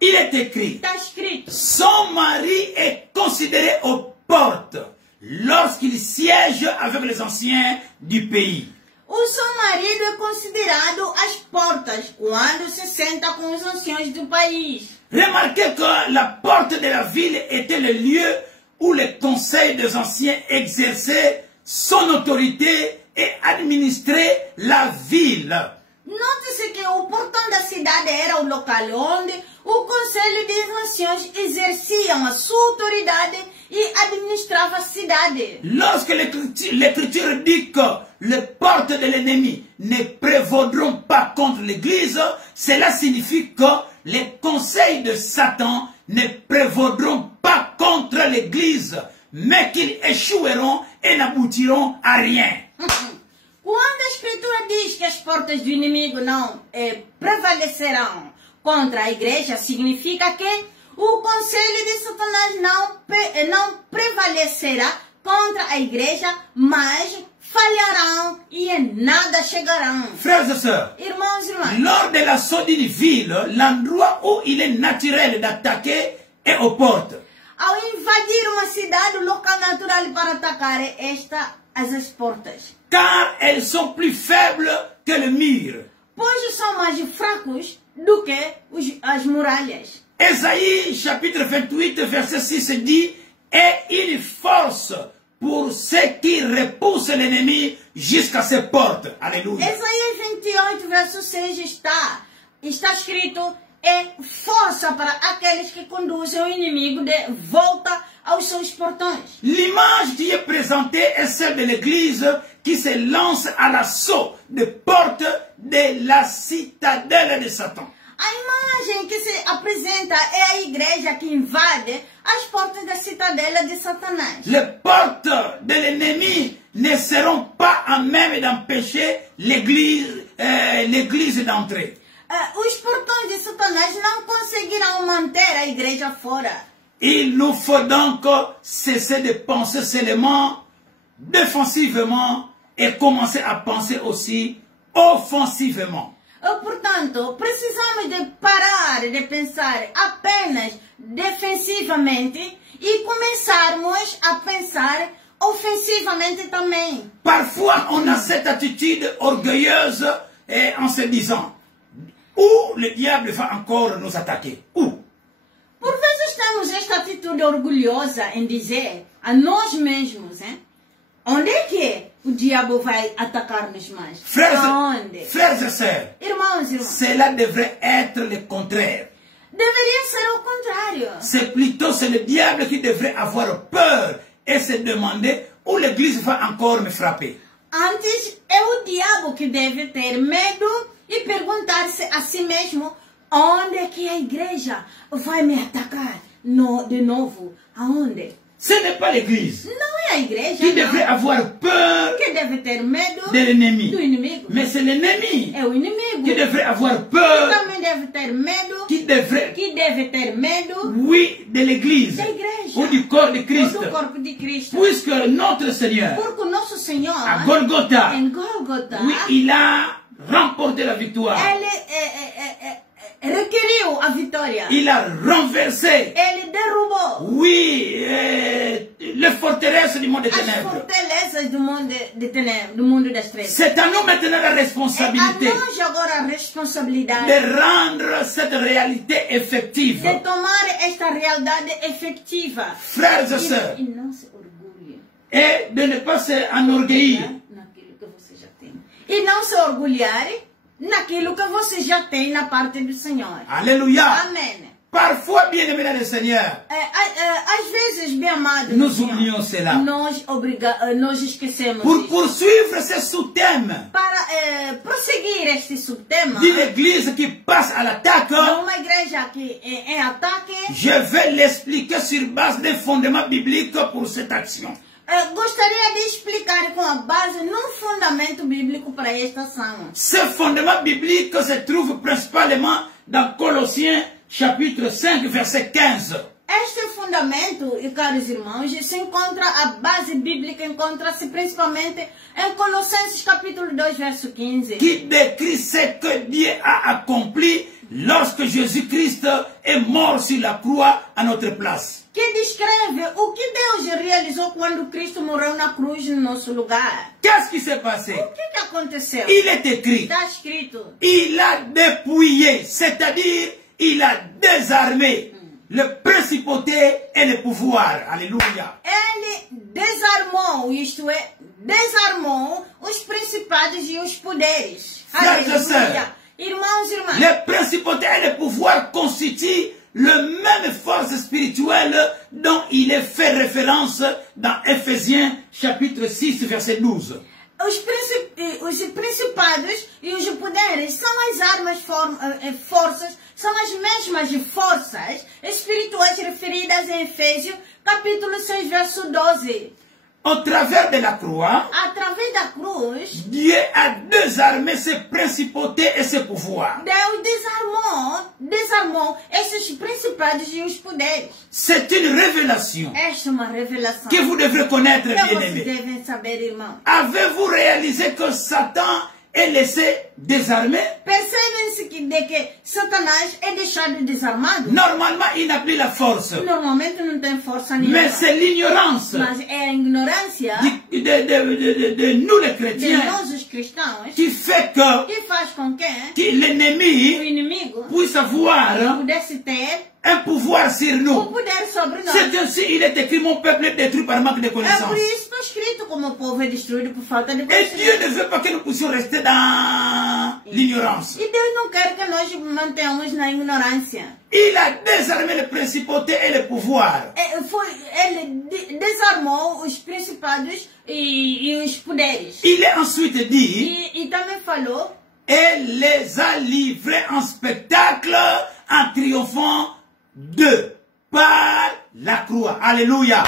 Il est écrit, Está escrito, son mari est considéré aux portes lorsqu'il siège avec les anciens du pays. o seu marido é considerado às portas quando se senta com os anciões do país. Remarquez que la porte de la ville était le lieu où le conseil des anciens exerçait son autorité et administrait la ville. Note-se que o portão da cidade era o local onde o conselho de anciões exerciam a sua autoridade e administrava a cidade. Lorsque l'écriture dit que les portes de l'ennemi ne prévaudront pas contre l'église, cela signifie que les conseils de Satan ne prévaudront pas contre l'église, mais qu'ils échoueront et n'aboutiront à rien. Quando a escritura diz que as portas do inimigo não prevalecerão contra a igreja, significa que o conselho de Satanás não prevalecerá contra a igreja, mas falharão e em nada chegarão. Frères et sœurs, Irmãos e irmãs, lors de l'assaut d'une ville, l'endroit où il est naturel d'attaquer est aux portes. ao invadir uma cidade, o local natural para atacar é as portas. Car elles sont plus faibles que le mur. Pois são mais fracos do que as muralhas. Ésaïe chapitre 28 verset 6 dit « Et il force pour ceux qui repoussent l'ennemi jusqu'à ses portes. Alléluia. Isaías 28, verso 6 está escrito, é força para aqueles que conduzem o inimigo de volta aos seus portões. L'image qui est présentée est celle de l'église qui se lance à l'assaut des portes de la citadelle de Satan. A imagem que se apresenta é a igreja que invade as portas da cidadela de Satanás. Les portes de l'ennemi ne seront pas à même d'empêcher l'église d'entrer. Os portões de Satanás não conseguirão manter a igreja fora. Il nous faut donc cesser de penser seulement défensivement et commencer à penser aussi offensivement. Portanto, precisamos de parar de pensar apenas defensivamente e começarmos a pensar ofensivamente também. Parfois, on a cette attitude orgueilleuse en se disant, où le diable va encore nous attaquer? Où? Por vezes temos esta atitude orgulhosa em dizer a nós mesmos, onde é que o diabo vai atacar-nos mais? Aonde? Frères et sœurs, Irmãos, cela devrait être le contraire. Deveria ser o contrário. C'est le diable qui devrait avoir peur et se demander où l'église va encore me frapper. Antes é o diabo que deve ter medo e perguntar-se a si mesmo onde é que a igreja vai me atacar de novo. Aonde? Ce n'est pas l'église Não é a igreja qui devrait avoir peur que deve ter medo de l'ennemi. do inimigo. Mais c'est l'ennemi É o inimigo qui devrait avoir peur, também deve ter medo, qui deve ter medo oui, de l'église da igreja ou du corps de ou Christ. do corpo de Cristo. Puisque notre Seigneur, Porque o nosso Senhor à Golgotha, em Gólgota, oui, il a remporté la victoire. ele requeriu a vitória. Il a renversé, Ele derrubou oui, les forteresses du monde des as ténèbres. fortalezas do mundo de tenebras, do mundo das trevas. C'est à nous maintenant la É a responsabilité nós agora a responsabilidade de rendre cette réalité effective. de tomar esta realidade efetiva Frères et sœurs, e não se orgulhe et de ne pas s'enorgueillir. naquilo que você já tem. E não se orgulhar naquilo que você já tem na parte do Senhor. Alléluia. Amém. Parfois, bien-aimés dans le Seigneur, Às vezes, bem amado, nous oublions cela. nós esquecemos Pour isso. poursuivre ce sous-thème Para prosseguir este subtema, d'une église qui passe à l'attaque, uma igreja que em ataque, je vais l'expliquer sur base d'un fondement biblique pour cette action. gostaria de explicar com a base num fundamento bíblico para esta ação. Ce fondement biblique se trouve principalement dans Colossiens chapitre 5 verset 15. Este fundamento, e caros irmãos, se encontra, a base bíblica encontra-se principalmente em Colossenses capítulo 2, verso 15. Qui décrit ce que Dieu a accompli lorsque Jésus-Christ est mort sur la croix à notre place. Que descreve o que Deus realizou quando Cristo morreu na cruz no nosso lugar. Qu'est-ce qui s'est passé? O que aconteceu? Il est écrit, Está escrito. il a dépouillé, c'est-à-dire il a désarmé les principautés et les pouvoirs. Alléluia. Ele desarmou, isto é, desarmou os principados e os poderes. Aleluia. Irmãos e irmãs. Les principautés et les pouvoirs constituent la même force spirituelle dont il est fait référence dans Ephésiens chapitre 6 verset 12. Os principados e os poderes são as armas, forças, são as mesmas forças espirituais referidas em Efésios, capítulo 6, verso 12. Au travers de la croix, Através da cruz, Dieu a désarmé ses principautés et ses pouvoirs. Deus desarmou esses principados e os poderes. C'est une révélation Esta é uma revelação que vous devrez connaître, que vocês bien-aimés. devem saber, irmão. Avez-vous réalisé que Satan est laissé désarmé? Percebem-se de que Satanás é deixado desarmado? Normalement, il n'a plus la force. Normalmente não tem força nenhuma. Mais c'est l'ignorance Mas é a ignorância de nous les de chrétiens nós os cristãos qui fait que que faz com que o l'ennemi inimigo puisse avoir pudesse ter un pouvoir sur o nous. poder sobre nós. C'est ainsi, il est écrit, mon peuple est détruit par manque de É connaissances. por isso que está escrito como o povo é destruído por falta de Et conhecimento. Dieu ne veut pas que nous puissions rester dans l'ignorance. E Deus não quer que nós mantenhamos na ignorância. Il a désarmé les principautés et les pouvoirs. Ele desarmou os principados e os poderes. Il est ensuite dit, E também falou, et les a livrés en spectacle en triomphant de par la croix. Alléluia.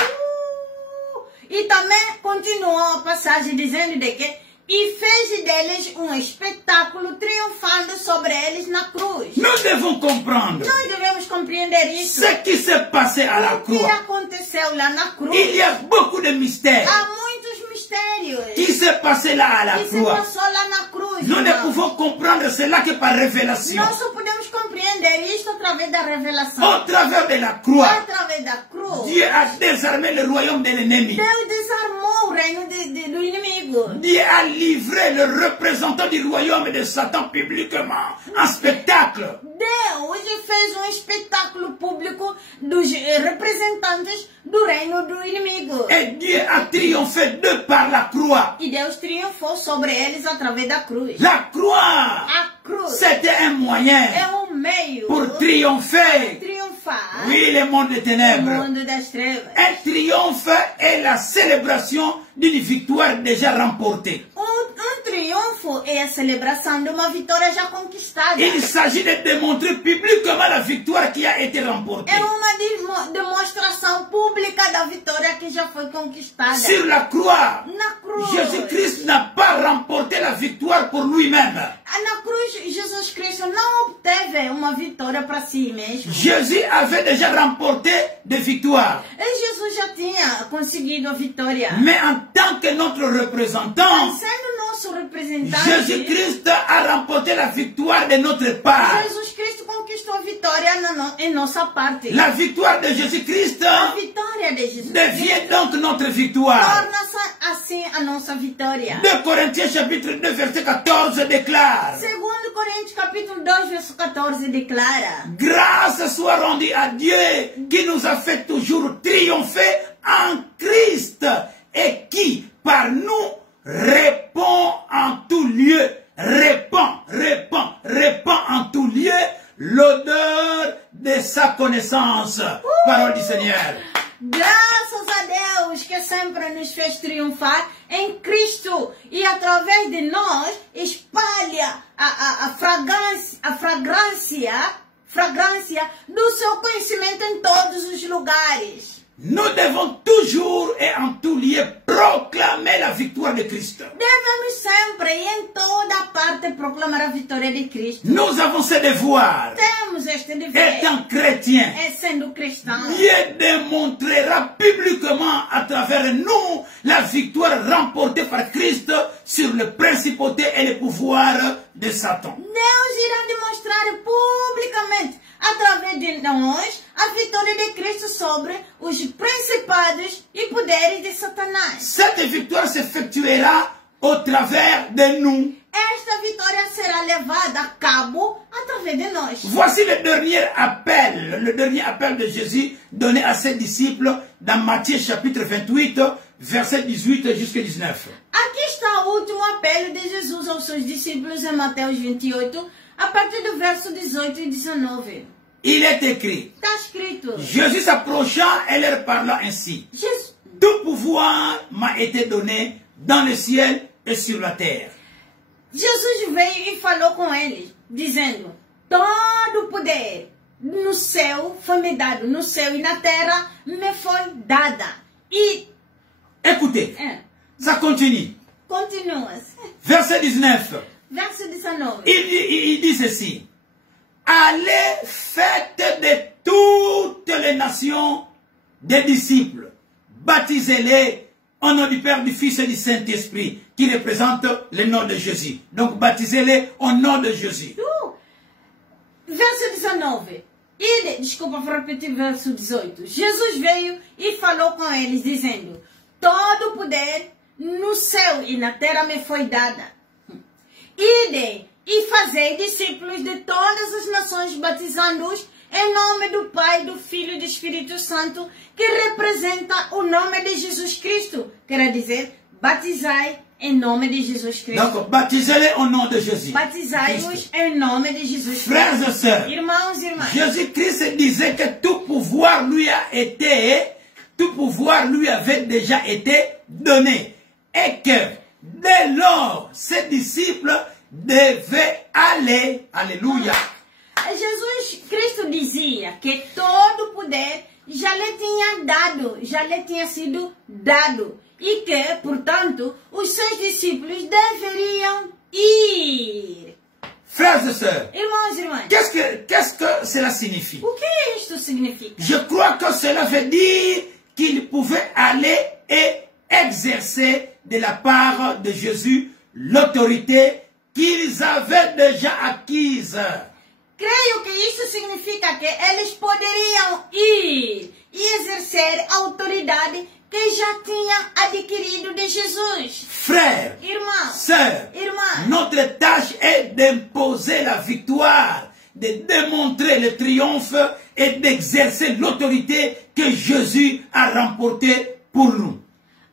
e também continuou a passagem dizendo de que e fez deles um espetáculo triunfando sobre eles na cruz. Nous devons comprendre Nós devemos compreender isso. ce qui s'est passé à la O que croix. aconteceu lá na cruz? Il y a beaucoup de mystères Há muitos mistérios qui s'est passé là à la que se croix. passou lá na cruz. Nous ne irmãos. pouvons comprendre cela que par révélation. Nós só podemos compreender isto através da revelação. Au travers de la croix, Através da cruz. Dieu a désarmé le royaume de l'ennemi. Deus desarmou o reino do inimigo. Dieu a livré le représentant du royaume de Satan publiquement en spectacle. Deus fez um espetáculo público dos representantes do reino do inimigo. Et Dieu a triomphé de par la croix. E Deus triunfou sobre eles através da cruz. La croix, A cruz c'était un moyen é um meio pour triompher. triunfar Oui, le monde des no ténèbres. mundo das trevas. Un triomphe est la célébration d'une victoire déjà remportée. Triunfo é a celebração de uma vitória já conquistada. Il s'agit de démontrer publiquement la victoire qui a été remportée. É uma demonstração pública da vitória que já foi conquistada. Sur la croix, Na cruz. Jésus-Christ n'a pas remporté la victoire pour lui-même. Na cruz, Jesus Cristo não obteve uma vitória para si mesmo. Jésus avait déjà remporté des victoires. E Jesus já tinha conseguido a vitória. Mais en tant que notre représentant, Sendo nosso representante, Jésus-Christ a remporté la victoire de notre part. Jesus Cristo conquistou a vitória em nossa parte. La victoire de Jésus-Christ A vitória de Jesus devient donc notre victoire. torna-se assim a nossa vitória. 2 Corinthiens chapitre 2 verset 14 déclare: Segundo Coríntios capítulo 2, verso 14 declara: grâce soit rendue à Dieu qui nous a fait toujours triompher en Christ et qui par nous répand en tout lieu, répand en tout lieu l'odeur de sa connaissance. Parole du Seigneur. Graças a Deus que sempre nos fez triunfar em Cristo e através de nós espalha a fragrância do seu conhecimento em todos os lugares. Nous devons toujours et en tout lieu proclamer la victoire de Christ. Devemos sempre e em toda parte proclamar a vitória de Cristo. Nous avons ce devoir. Temos este dever. Étant chrétien, Sendo cristão, Dieu démontrera publiquement à travers nous la victoire remportée par Christ sur les principautés et les pouvoirs de Satan. Deus irá demonstrar publicamente, através de nós, a vitória de Cristo sobre os principados e poderes de Satanás. Cette victoire s'effectuera au travers de nous. Esta vitória será levada a cabo através de nós. Voici le dernier appel de Jésus donné à ses disciples dans Matthieu chapitre 28, verset 18 jusqu'à 19. Aqui está o último apelo de Jesus aos seus discípulos em Mateus 28, a partir do verso 18 e 19. Il est écrit, Está escrito: Jésus s'approcha et leur parla ainsi: tout pouvoir m'a été donné dans le ciel et sur la terre. Jesus veio e falou com eles, dizendo: todo o poder no céu foi me dado, no céu e na terra me foi dada. E Écoutez, ça continue. continua. Verset 19. Verso 19. Il dit ceci: allez, faites de toutes les nations des disciples, baptisez-les au nom du Père, du Fils et du Saint-Esprit, qui représente le nom de Jésus. Donc baptisez-les au nom de Jésus. Verso 19. Desculpa, vou repetir verso 18. Jesus veio e falou com eles, dizendo: todo o poder no céu e na terra me foi dada. Idem e fazei discípulos de todas as nações, batizando-os em nome do Pai, do Filho e do Espírito Santo, que representa o nome de Jesus Cristo. Quer dizer, batizai em nome de Jesus Cristo. Donc, baptisez-les au nom de Jésus. Batizai-os em nome de Jesus Cristo. Frères et sœurs, Irmãos e irmãs, Jésus-Christ disait que tout pouvoir lui avait déjà été donné. Et que, dès lors, ses disciples devaient aller. Alléluia. Jesus Cristo dizia que todo o poder já lhe tinha sido dado. E que, portanto, os seus discípulos deveriam ir. Frères et sœurs, Irmãos e irmãs, qu'est-ce que cela signifie? o que isto significa? Je crois que cela veut dire qu'ils pouvaient aller et exercer de la part de Jésus l'autorité qu'ils avaient déjà acquise. Creio que isso significa que eles poderiam ir e exercer a autoridade que já tinha adquirido de Jesus. Frères, Irmãos, sœurs, irmãs, notre tâche est d'imposer la victoire, de démontrer le triomphe et d'exercer l'autorité que Jésus a remportée pour nous.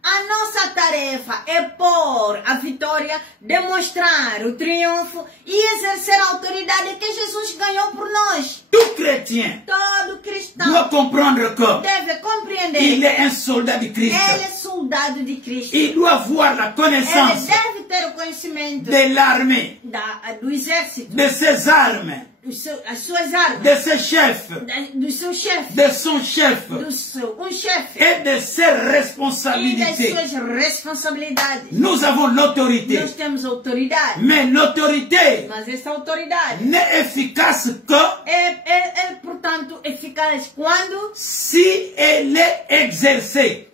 a nossa tarefa é pôr a vitória, demonstrar o triunfo e exercer a autoridade que Jesus ganhou por nós. Tout chrétien Todo cristão doit comprendre que deve compreender il que est un soldat de Christ. ele é soldado de Cristo. Il doit avoir la Ele connaissance deve ter o conhecimento de l'armée, do exército, de ses armes, as suas armas, de ses chefs, do seu chefe, de son chef do seu chefe et de ses e das responsabilités. suas responsabilidades. Nous avons l'autorité, Nós temos autoridade, mais l'autorité mas essa autoridade n'est efficace que é, portanto, eficaz quando si elle est exercée.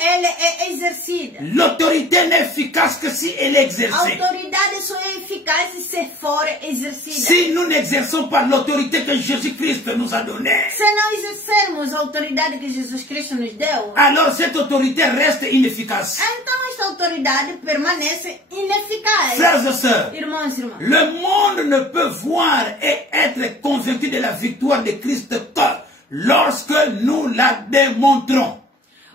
ela é exercida. L'autorité n'est efficace que si elle est A exercée. autoridade só é eficaz se for exercida. Si nous n'exerçons pas l'autorité que Jésus-Christ nous a donnée, Se não exercermos a autoridade que Jesus Cristo nos deu, alors cette autorité reste inefficace. então esta autoridade permanece ineficaz. Frères et sœurs, Irmãos e irmãs, le monde ne peut voir et être convaincu de la victoire de Christ que lorsque nous la démontrons.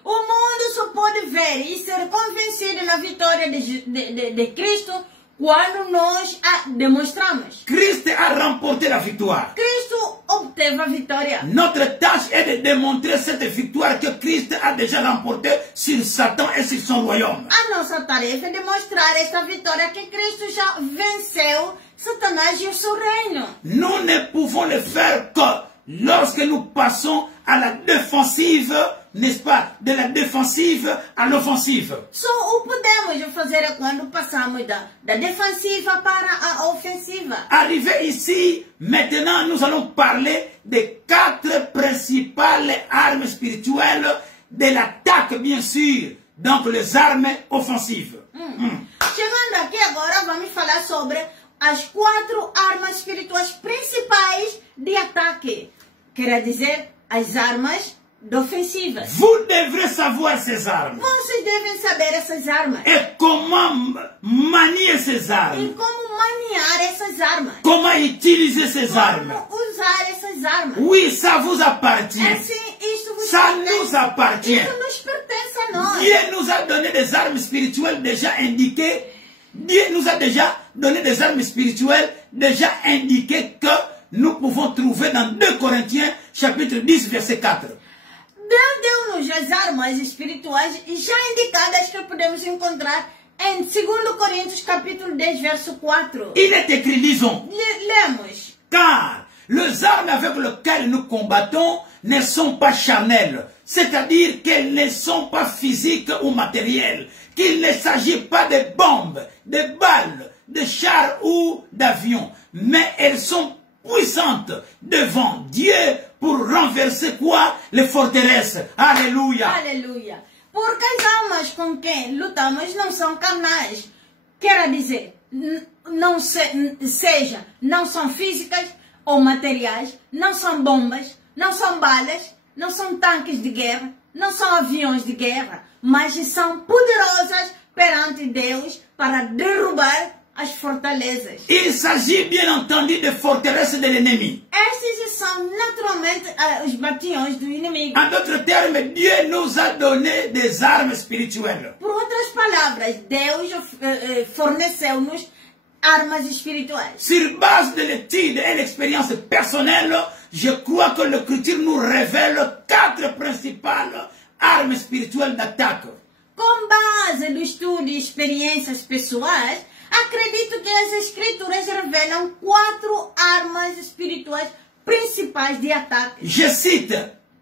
o mundo só pode ver e ser convencido na vitória de Cristo quando nós a demonstramos. Christ a remporté la victoire. Cristo obteve a vitória. Notre tâche est de démontrer cette victoire que Christ a déjà remportée sur Satan et sur son royaume. A nossa tarefa é demonstrar esta vitória que Cristo já venceu Satanás e o seu reino. Nous ne pouvons le faire que lorsque nous passons à la défensive, n'est-ce pas, de la défensive à l'offensive. Só o podemos fazer quando passamos da defensiva para a ofensiva. Arrivé ici, maintenant nous allons parler des 4 principales armes spirituelles de l'attaque, bien sûr, donc les armes offensives. Chegando aqui agora, vamos falar sobre as 4 armas espirituais principais de ataque. Quer dizer, as armas ofensivas. Vous devrez savoir ces armes Vocês devem saber essas armas. et comment manier ces E armes, como manear essas armas. comment utiliser ces armes. Como usar essas armas. Oui, ça vous appartient. Assim, isto vos Ça pertence. nous appartient. Isto nos pertence a nós. Dieu nous a donné des armes spirituelles déjà indiquées. Dieu nous a déjà donné des armes spirituelles déjà indiquées que nous pouvons trouver dans 2 Corinthiens chapitre 10 verset 4. Deus deu-nos as armas espirituais já indicadas que podemos encontrar em 2 Coríntios capítulo 10 verso 4. Il est écrit, lisons, Lemos. car les armes avec lesquelles nous combattons ne sont pas charnelles, c'est-à-dire qu'elles ne sont pas physiques ou matérielles, qu'il ne s'agit pas de bombes, de balles, de chars ou d'avions, mais elles sont puissantes devant Dieu pour renverser quoi? Les forteresses. Alléluia. Aleluia. Porque as armas com quem lutamos não são carnais. Quer dizer, não são físicas ou materiais, não são bombas, não são balas, não são tanques de guerra, não são aviões de guerra, mas são poderosas perante Deus para derrubar as fortalezas. Il s'agit bien entendu de forteresses de l'ennemi. Estas são naturalmente os batalhões do inimigo. En d'autres termes, Dieu nous a donné des armes spirituelles. Por outras palavras, Deus forneceu-nos armas espirituais. Sur base de l'étude et l'expérience personnelle, je crois que l'Écriture nous révèle 4 principales armes spirituelles d'attaque. Com base no estudo e experiências pessoais, acredito que as Escrituras revelam 4 armas espirituais principais de ataque. Je cite,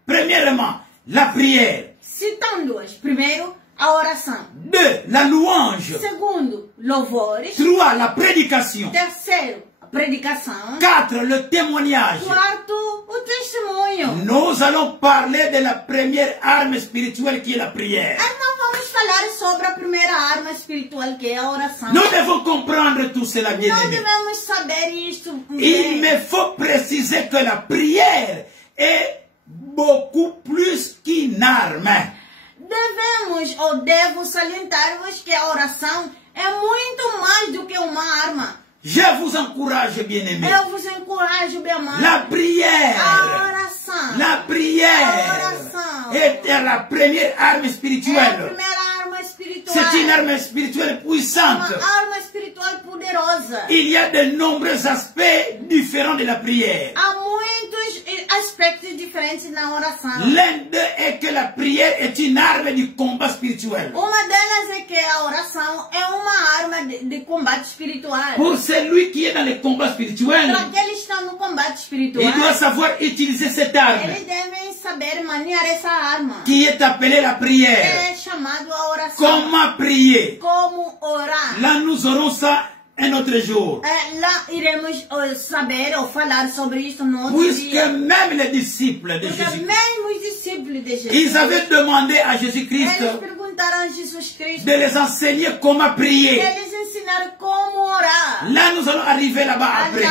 premièrement, la prière. Citando-as. Primeiro, a oração. 2, la louange. Segundo, louvores. 3, la prédication. Terceiro, a predicação. 4, le témoignage. Quarto, o testemunho. Nous allons parler de la première arme spirituelle qui est la prière. Então vamos falar sobre a primeira arma espiritual, que é a oração. Nous devons comprendre tout cela, bien Nós aimé. devemos saber isto. Il me faut préciser que la prière est beaucoup plus qu'une arme. Devemos ou devo salientar-vos que a oração é muito mais do que uma arma. Je vous encourage, bien aimé. Eu vos encorajo, meu amado. La prière. A oração. La prière est la première arme É a spirituelle. primeira arma espiritual. C'est une arme spirituelle puissante. Uma arma espiritual poderosa. Il y a de nombreux aspects différents de la prière. Há muitos aspectos diferentes na oração. L'un d'eux est que la prière est une arme du combat spirituel. Uma delas é que a oração é uma arma de combate espiritual. Pour celui qui est dans le combat spirituel, Para aqueles que estão no combate espiritual, il doit savoir utiliser cette arme eles devem saber manejar essa arma. qui est appelée la prière. É chamado a oração. Comment prier? Como orar. Là, nous aurons ça un autre jour. Lá iremos saber ou falar sobre isso no outro Puisque dia. même les disciples de Porque Jésus, mesmo os discípulos de Jesus, ils avaient demandé à Jésus-Christ eles perguntaram a Jesus Cristo, de les enseigner comment prier. eles ensinaram como orar. Là, nous allons arriver là-bas après.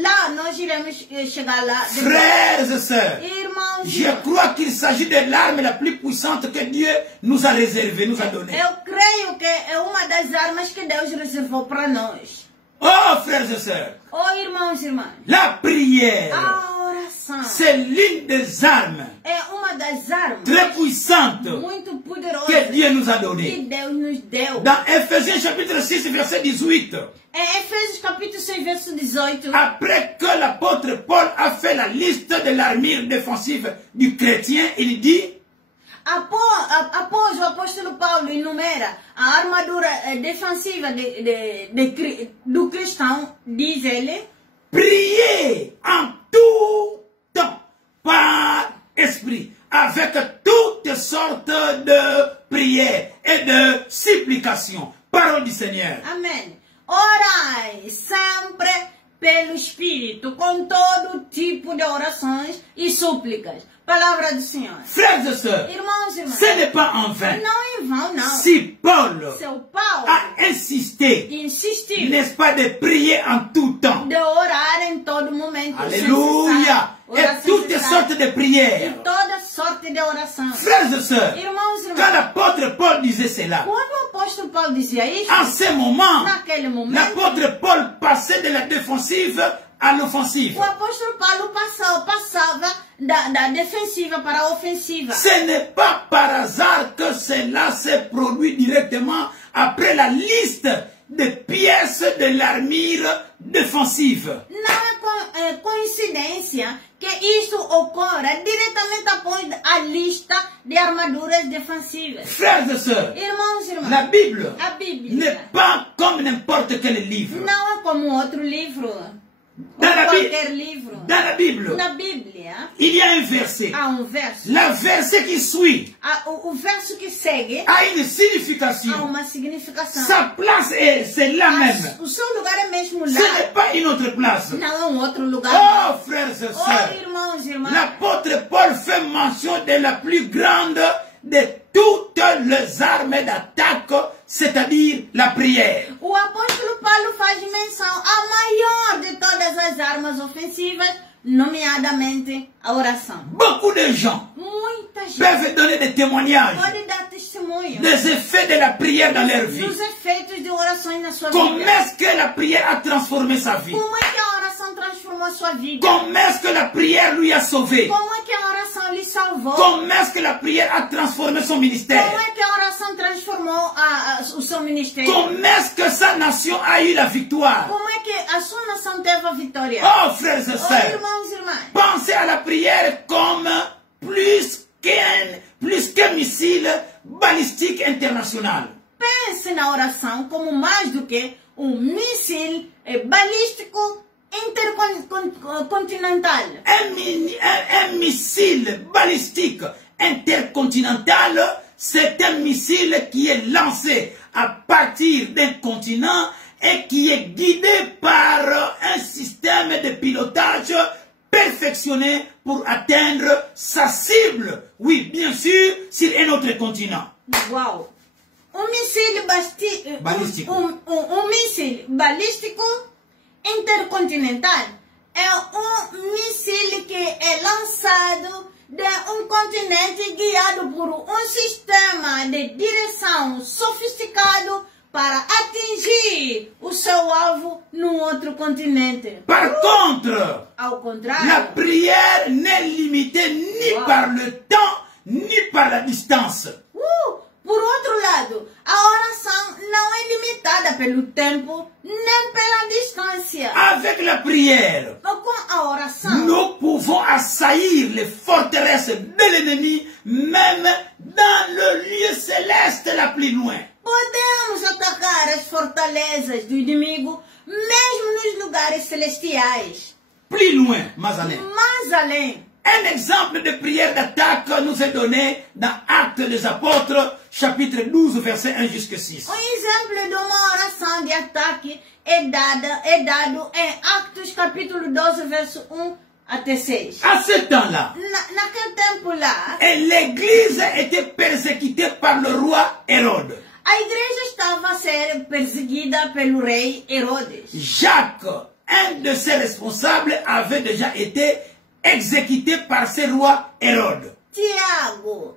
Lá nós iremos chegar lá. Frères et sœurs, Irmãos, je crois qu'il s'agit de l'arme la plus puissante que Dieu nous a réservée, nous a donnée. eu creio que é uma das armas que Deus reservou para nós. Oh, frères et sœurs, Oh, irmãos e irmãs, la prière, a oração c'est l'une des armes é uma das armas très puissantes muito poderosas que Dieu nous a que données. Deus nos deu. Dans Ephésiens chapitre 6, verset 18, É Efésios capítulo 6, verso 18. après que l'apôtre Paul a fait la liste de l'armure défensive du chrétien, il dit, Após o apóstolo Paulo enumera a armadura defensiva do cristão, diz ele: priez en tout temps, par esprit, avec toutes sortes de prières et de supplications. Parole du Seigneur. Amém. Orai sempre pelo Espírito, com todo tipo de orações e súplicas. Palavra do Senhor. Frères et sœurs, Irmãos e irmãs, ce n'est pas en vain. não em vão, não. Si Paul Seu Paulo a insisté, insistiu n'est-ce pas, de prier en tout temps. de orar em todo momento. Alléluia. Et toutes sortes de prières. E toda sorte de oração. Frères et sœurs, Irmãos e quand irmãs, l'apôtre Paul disait cela, quando o apóstolo Paulo dizia isso, en ce moment, naquele momento, l'apôtre Paul passait de la défensive à l'offensive. o apóstolo Paulo passava da defensiva para a ofensiva. Ce n'est pas par hasard que cela s'est produit directement après la liste des pièces de l'armure défensive. Não é coincidência que isso ocorra diretamente após a lista de armaduras defensivas. Frères et sœurs, Irmãos e irmãs, la Bible a Bíblia n'est pas comme n'importe quel livre. não é como outro livro, Dans la, qualquer livro. dans la Bible, Na Bíblia il y a un verset. há verso. Le verset qui suit O verso que segue a une há signification. uma significação. Sa place c'est là même. O seu lugar é mesmo Ce lá. n'est pas une autre place. Não é outro lugar. Oh, frères et Oh, sœurs, irmãos e irmãs. l'apôtre Paul fait mention de la plus grande de toutes les armes d'attaque, c'est-à-dire la prière. O apóstolo Paulo faz menção à maior de todas as armas ofensivas, nomeadamente a oração. Beaucoup de gens Muita gente peuvent donner des témoignages pode dar testemunho des effets de la prière dans leur vie. dos efeitos de orações na sua Comment vida. est-ce que la prière a transformé sa vie? Como é que a oração transformou a sua vida. Comment est-ce que la prière lui a sauvé? Como é que a oração lhe salvou? Comment est-ce que la prière a transformé son ministère? Como é que a oração transformou o seu ministério? Comment est-ce que sa nation a eu la victoire? Como é que a sua nação teve a vitória? Oh, frères et sœurs, Irmãos e irmãs, pensez à la prière comme plus qu'un missile balistique international. pense na oração como mais do que míssil balístico intercontinental. Un missile balistique intercontinental, c'est un missile qui est lancé à partir d'un continent et qui est guidé par un système de pilotage perfectionné pour atteindre sa cible. Oui, bien sûr, sur un autre continent. Wow! Míssil balístico. Míssil balístico intercontinental é míssil que é lançado de continente guiado por sistema de direção sofisticado para atingir o seu alvo no outro continente. Par contre, ao contrário, la prière n'est limitée ni par le temps, ni par la distance. Por outro lado, a oração não é limitada pelo tempo nem pela distância. Avec la prière, Com a oração, nous pouvons assaillir les forteresses de l'ennemi, même dans le lieu céleste la plus loin. Podemos atacar as fortalezas do inimigo, mesmo nos lugares celestiais. Plus loin, mais além. Mais além. Un exemple de prière d'attaque nous est donné dans Actes des Apôtres, chapitre 12, verset 1 jusqu'à 6. Exemplo de uma oração de ataque é dado em Actos capítulo 12, verso 1 até 6. À ce temps-là, naquele tempo lá, l'Église était persécutée par le roi Hérode. A igreja estava a ser perseguida pelo rei Herodes. Jacques, un de ses responsables, avait déjà été exécuté par ce roi Hérode. Tiago,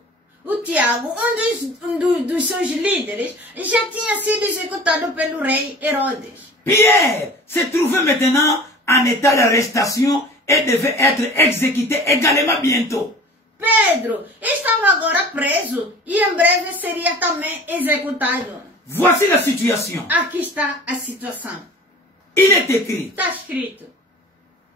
dos seus líderes, já tinha sido executado pelo rei Herodes. Pierre se trouvait maintenant en état d'arrestation et devait être exécuté également bientôt. Pedro estava agora preso e em breve seria também executado. Voici la situation. Aqui está a situação. Il est écrit. Está escrito.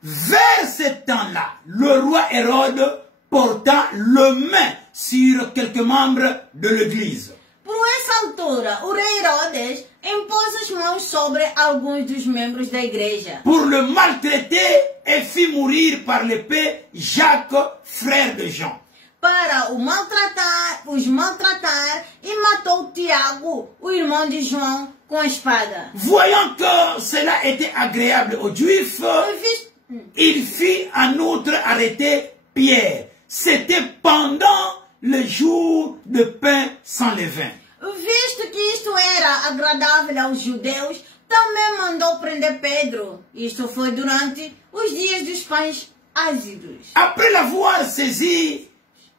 Vers ce temps-là, le roi Hérode portant le main sur quelques membres de l'Église. Por essa altura, o rei Herodes impôs as mãos sobre alguns dos membros da igreja. Pour le maltraiter et fit mourir par l'épée Jacques, frère de Jean. Para os maltratar e matou Tiago, o irmão de João, com a espada. Voyant que cela était agréable aux Juifs, il fit en outre arrêter Pierre. C'était pendant le jour de pain sans levain. Visto que isto era agradável aos judeus, também mandou prender Pedro. Isto foi durante os dias dos pães ázidos. Après l'avoir saisi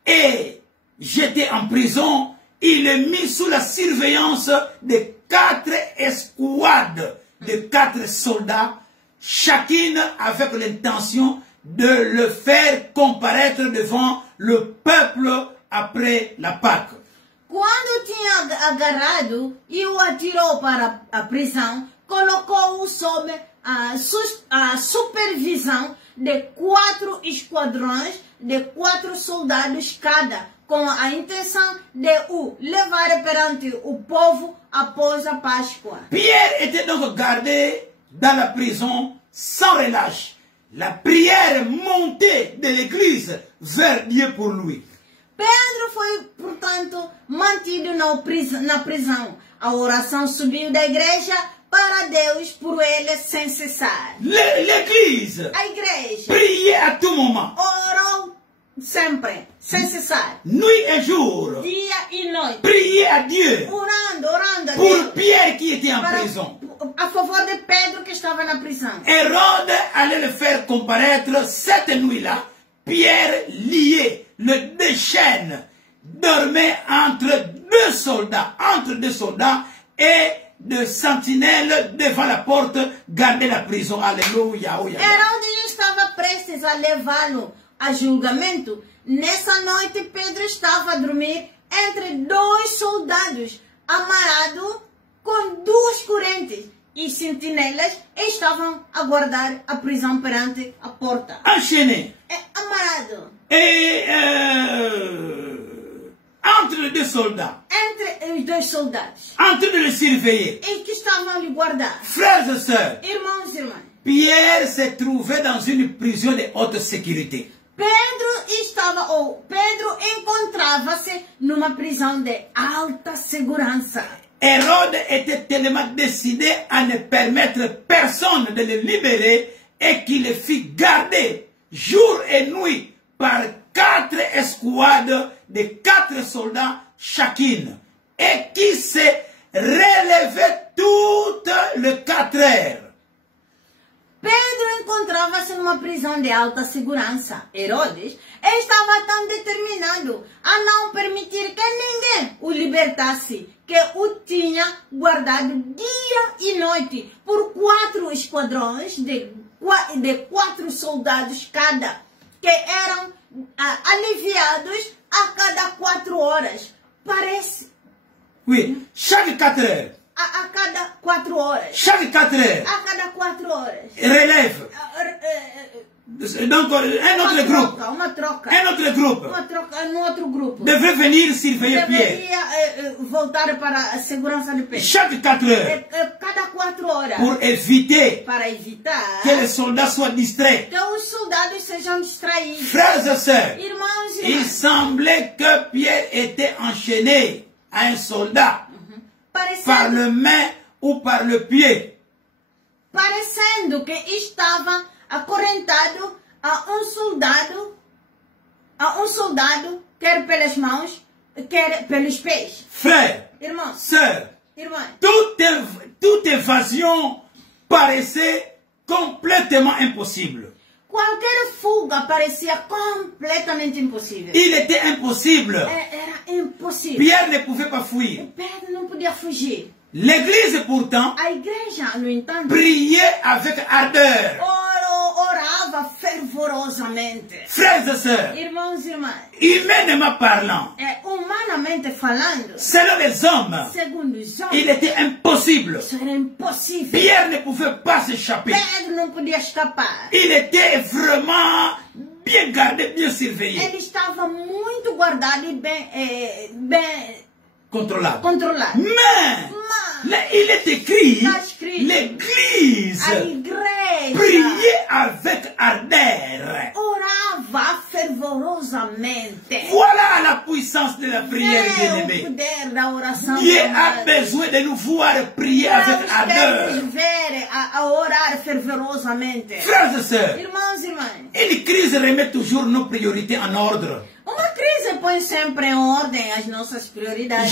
et jeté en prison, il est mis sous la surveillance de 4 escouades de 4 soldats, chacune avec l'intention de le faire comparaître devant le peuple après la Pâque. Quando tinha agarrado e o atirou para a prisão, colocou-o sob a supervisão de 4 esquadrões de 4 soldados cada, com a intenção de o levar perante o povo após a Páscoa. Pierre était donc gardé dans la prison sans relâche. La prière montait de l'église vers Dieu pour lui. Pedro foi, portanto, mantido na prisão. A oração subiu da igreja para Deus por ele sem cessar. L'église A igreja priait à tout moment. orou sempre, sem cessar. Nuit et jour. Dia e noite. Priait à Dieu. Orando a Pour Deus. Pierre qui était en prison. A favor de Pedro que estava na prisão. Hérode allait le faire comparaître cette nuit-là. Pierre, lié, le déchaîne, dormait entre deux soldats et de sentinelles devant la porte, gardaient la prison. Alléluia. Herodes estava prestes a levá-lo a julgamento, nessa noite Pedro estava a dormir entre dois soldados, amarrado com duas correntes, e sentinelas estavam a guardar a prisão perante a porta. Enchaîné. Amarrado. Et entre les deux soldats, Entre os dois soldados, en train de le surveiller. e que estavam a lhe guardar. Frères et sœurs, Irmãos e irmãs, Pierre s'est trouvé dans une prison de haute sécurité. Pedro encontrava-se numa prisão de alta segurança. Hérode était tellement décidé à ne permettre personne de le libérer et qu'il le fit garder jour et nuit par 4 escouades de 4 soldats chacune et qui se relevaient toutes les 4 heures. Pedro encontrava-se numa prisão de alta segurança. Herodes estava tão determinado a não permitir que ninguém o libertasse, que o tinha guardado dia e noite por 4 esquadrões de 4 soldados cada, que eram aliviados a cada 4 horas. Parece. Oui, chaque 4 heures. A cada 4 horas. Chaque 4 heures. A cada 4 horas. Relève. Donc, un autre groupe. Uma troca. Un autre groupe Uma troca no outro grupo. devait venir surveiller Pierre. Deveria voltar para a segurança de Pedro. Chaque 4 heures. Cada 4 horas. Pour éviter Para evitar que les soldats soient distraits. que os soldados sejam distraídos. Frères et sœurs, Irmãos e il irmãs, semblait que Pierre était enchaîné à un soldat par parecendo, le main ou par le pied. parecendo que estava acorrentado a um soldado, quer pelas mãos, quer pelos pés. Frères, Irmãos, sœurs, irmãs, toute évasion paraissait complètement impossible. qualquer fuga parecia completamente impossível. Il était impossible. Era impossível. Pierre ne pouvait pas fuir. Pedro não podia fugir. L'église pourtant A igreja, no entanto, priait avec ardeur. orava fervorosamente. Frères et sœurs, Irmãos e irmãs, humainement parlant, humanamente falando, selon les hommes, segundo os il homens, était impossible. isso era impossível. Pierre ne pouvait pas s'échapper. Pedro não podia escapar. Il était vraiment bien gardé, bien surveillé, Ele estava muito guardado e bem contrôlable. controlado. Mais, Mas là, il est écrit, Está escrito, l'église a igreja priait avec ardeur. orava fervorosamente. Voilà la puissance de la prière, É o bien-aimé. poder da oração. Dieu a amada. besoin de nous voir prier avec Nós ardeur. queremos ver a orar fervorosamente. Frères et sœurs, Irmãos e irmãs, une crise remet toujours nos priorités en ordre. uma crise põe sempre em ordem as nossas prioridades.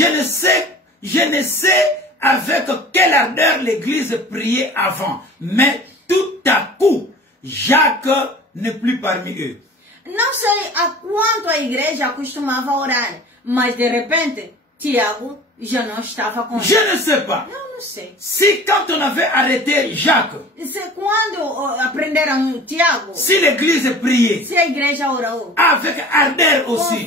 Je ne sais avec quelle ardeur l'église priait avant, mais tout à coup, Jacques n'est plus parmi eux. Não sei a quanto a igreja costumava orar, mas de repente, Tiago já não estava com Je ele. ne sais pas. Eu não sei. Si quand on avait arrêté Jacques, Se quando aprenderam Tiago, si l'église priait se a igreja orou avec ardeur aussi,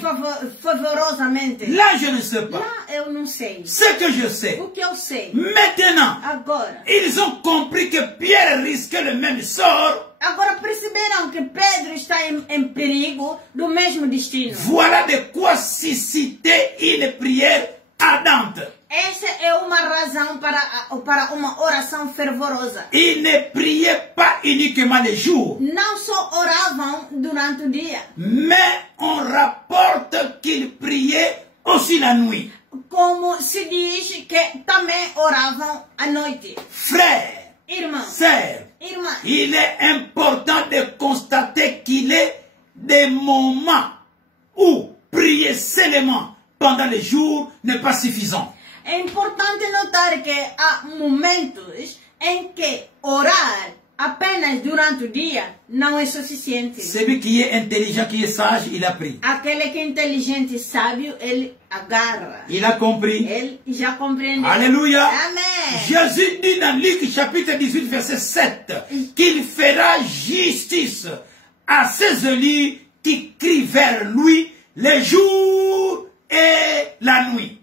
fervorosamente, là je ne sais pas. lá eu não sei. Ce que je sais, O que eu sei maintenant, agora, ils ont compris que Pierre risquait le même sort. agora perceberam que Pedro está em perigo do mesmo destino. Voilà de quoi susciter une prière ardente. Essa é uma razão para uma oração fervorosa. Ils ne priaient pas uniquement les jours, Não só oravam durante o dia, mais on rapporte qu'ils priaient aussi la nuit. como se diz que também oravam à noite. Frères, Irmãos, sœurs, irmãs, il est important de constater qu'il est des moments où prier seulement pendant les jours n'est pas suffisant. é importante notar que há momentos em que orar apenas durante o dia não é suficiente. Celui qui est intelligent, qui est sage, il a pris. Aquele que é inteligente e sábio, ele agarra. Il a compris. Ele já compreendeu. Alléluia. Amém. Jésus dit dans Luc chapitre 18 verset 7 qu'il fera justice à ses élus qui crient vers lui le jour et la nuit.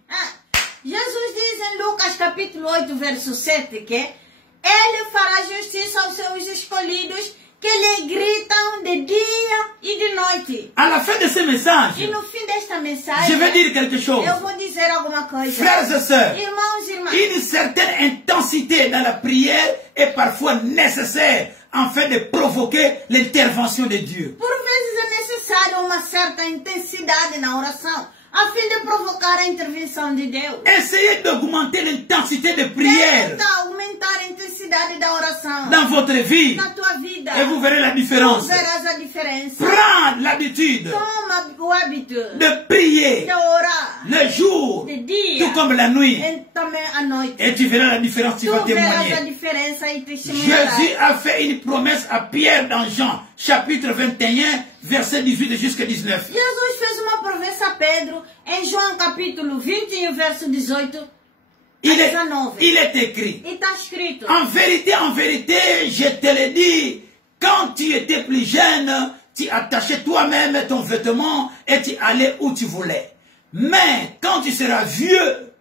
Jesus diz em Lucas capítulo 8, verso 7, que ele fará justiça aos seus escolhidos que lhe gritam de dia e de noite. À la fin de ce message, E no fim desta mensagem, je vais dire quelque chose. eu vou dizer alguma coisa. Frères et sœurs, Irmãos e irmãs, une certaine intensité dans la prière est parfois nécessaire afin de provoquer l'intervention de Dieu. por vezes é necessário uma certa intensidade na oração, a fim de provocar a intervenção de Deus. Essayez d'augmenter l'intensité de prière Tenta aumentar a intensidade da oração dans votre vie na tua vida. et vous verrez la Tu différence. verás a diferença. Prends l'habitude Toma o hábito de prier de orar le jour, de dia tout comme la nuit, e também à noite. et tu verras la différence, tu Tu vas verás a témoigner. diferença e testemunharás. Jésus a fait une promesse à Pierre dans Jean, chapitre 21, verset 18 jusqu'à 19. Jesus fez uma promessa a Pedro em João capítulo 21, verso 18 a Il 19. est écrit, E está escrito: en vérité, je te le dis, quand tu étais plus jeune, tu attachais toi-même ton vêtement et tu allais où tu voulais. Mais quand tu seras vieux,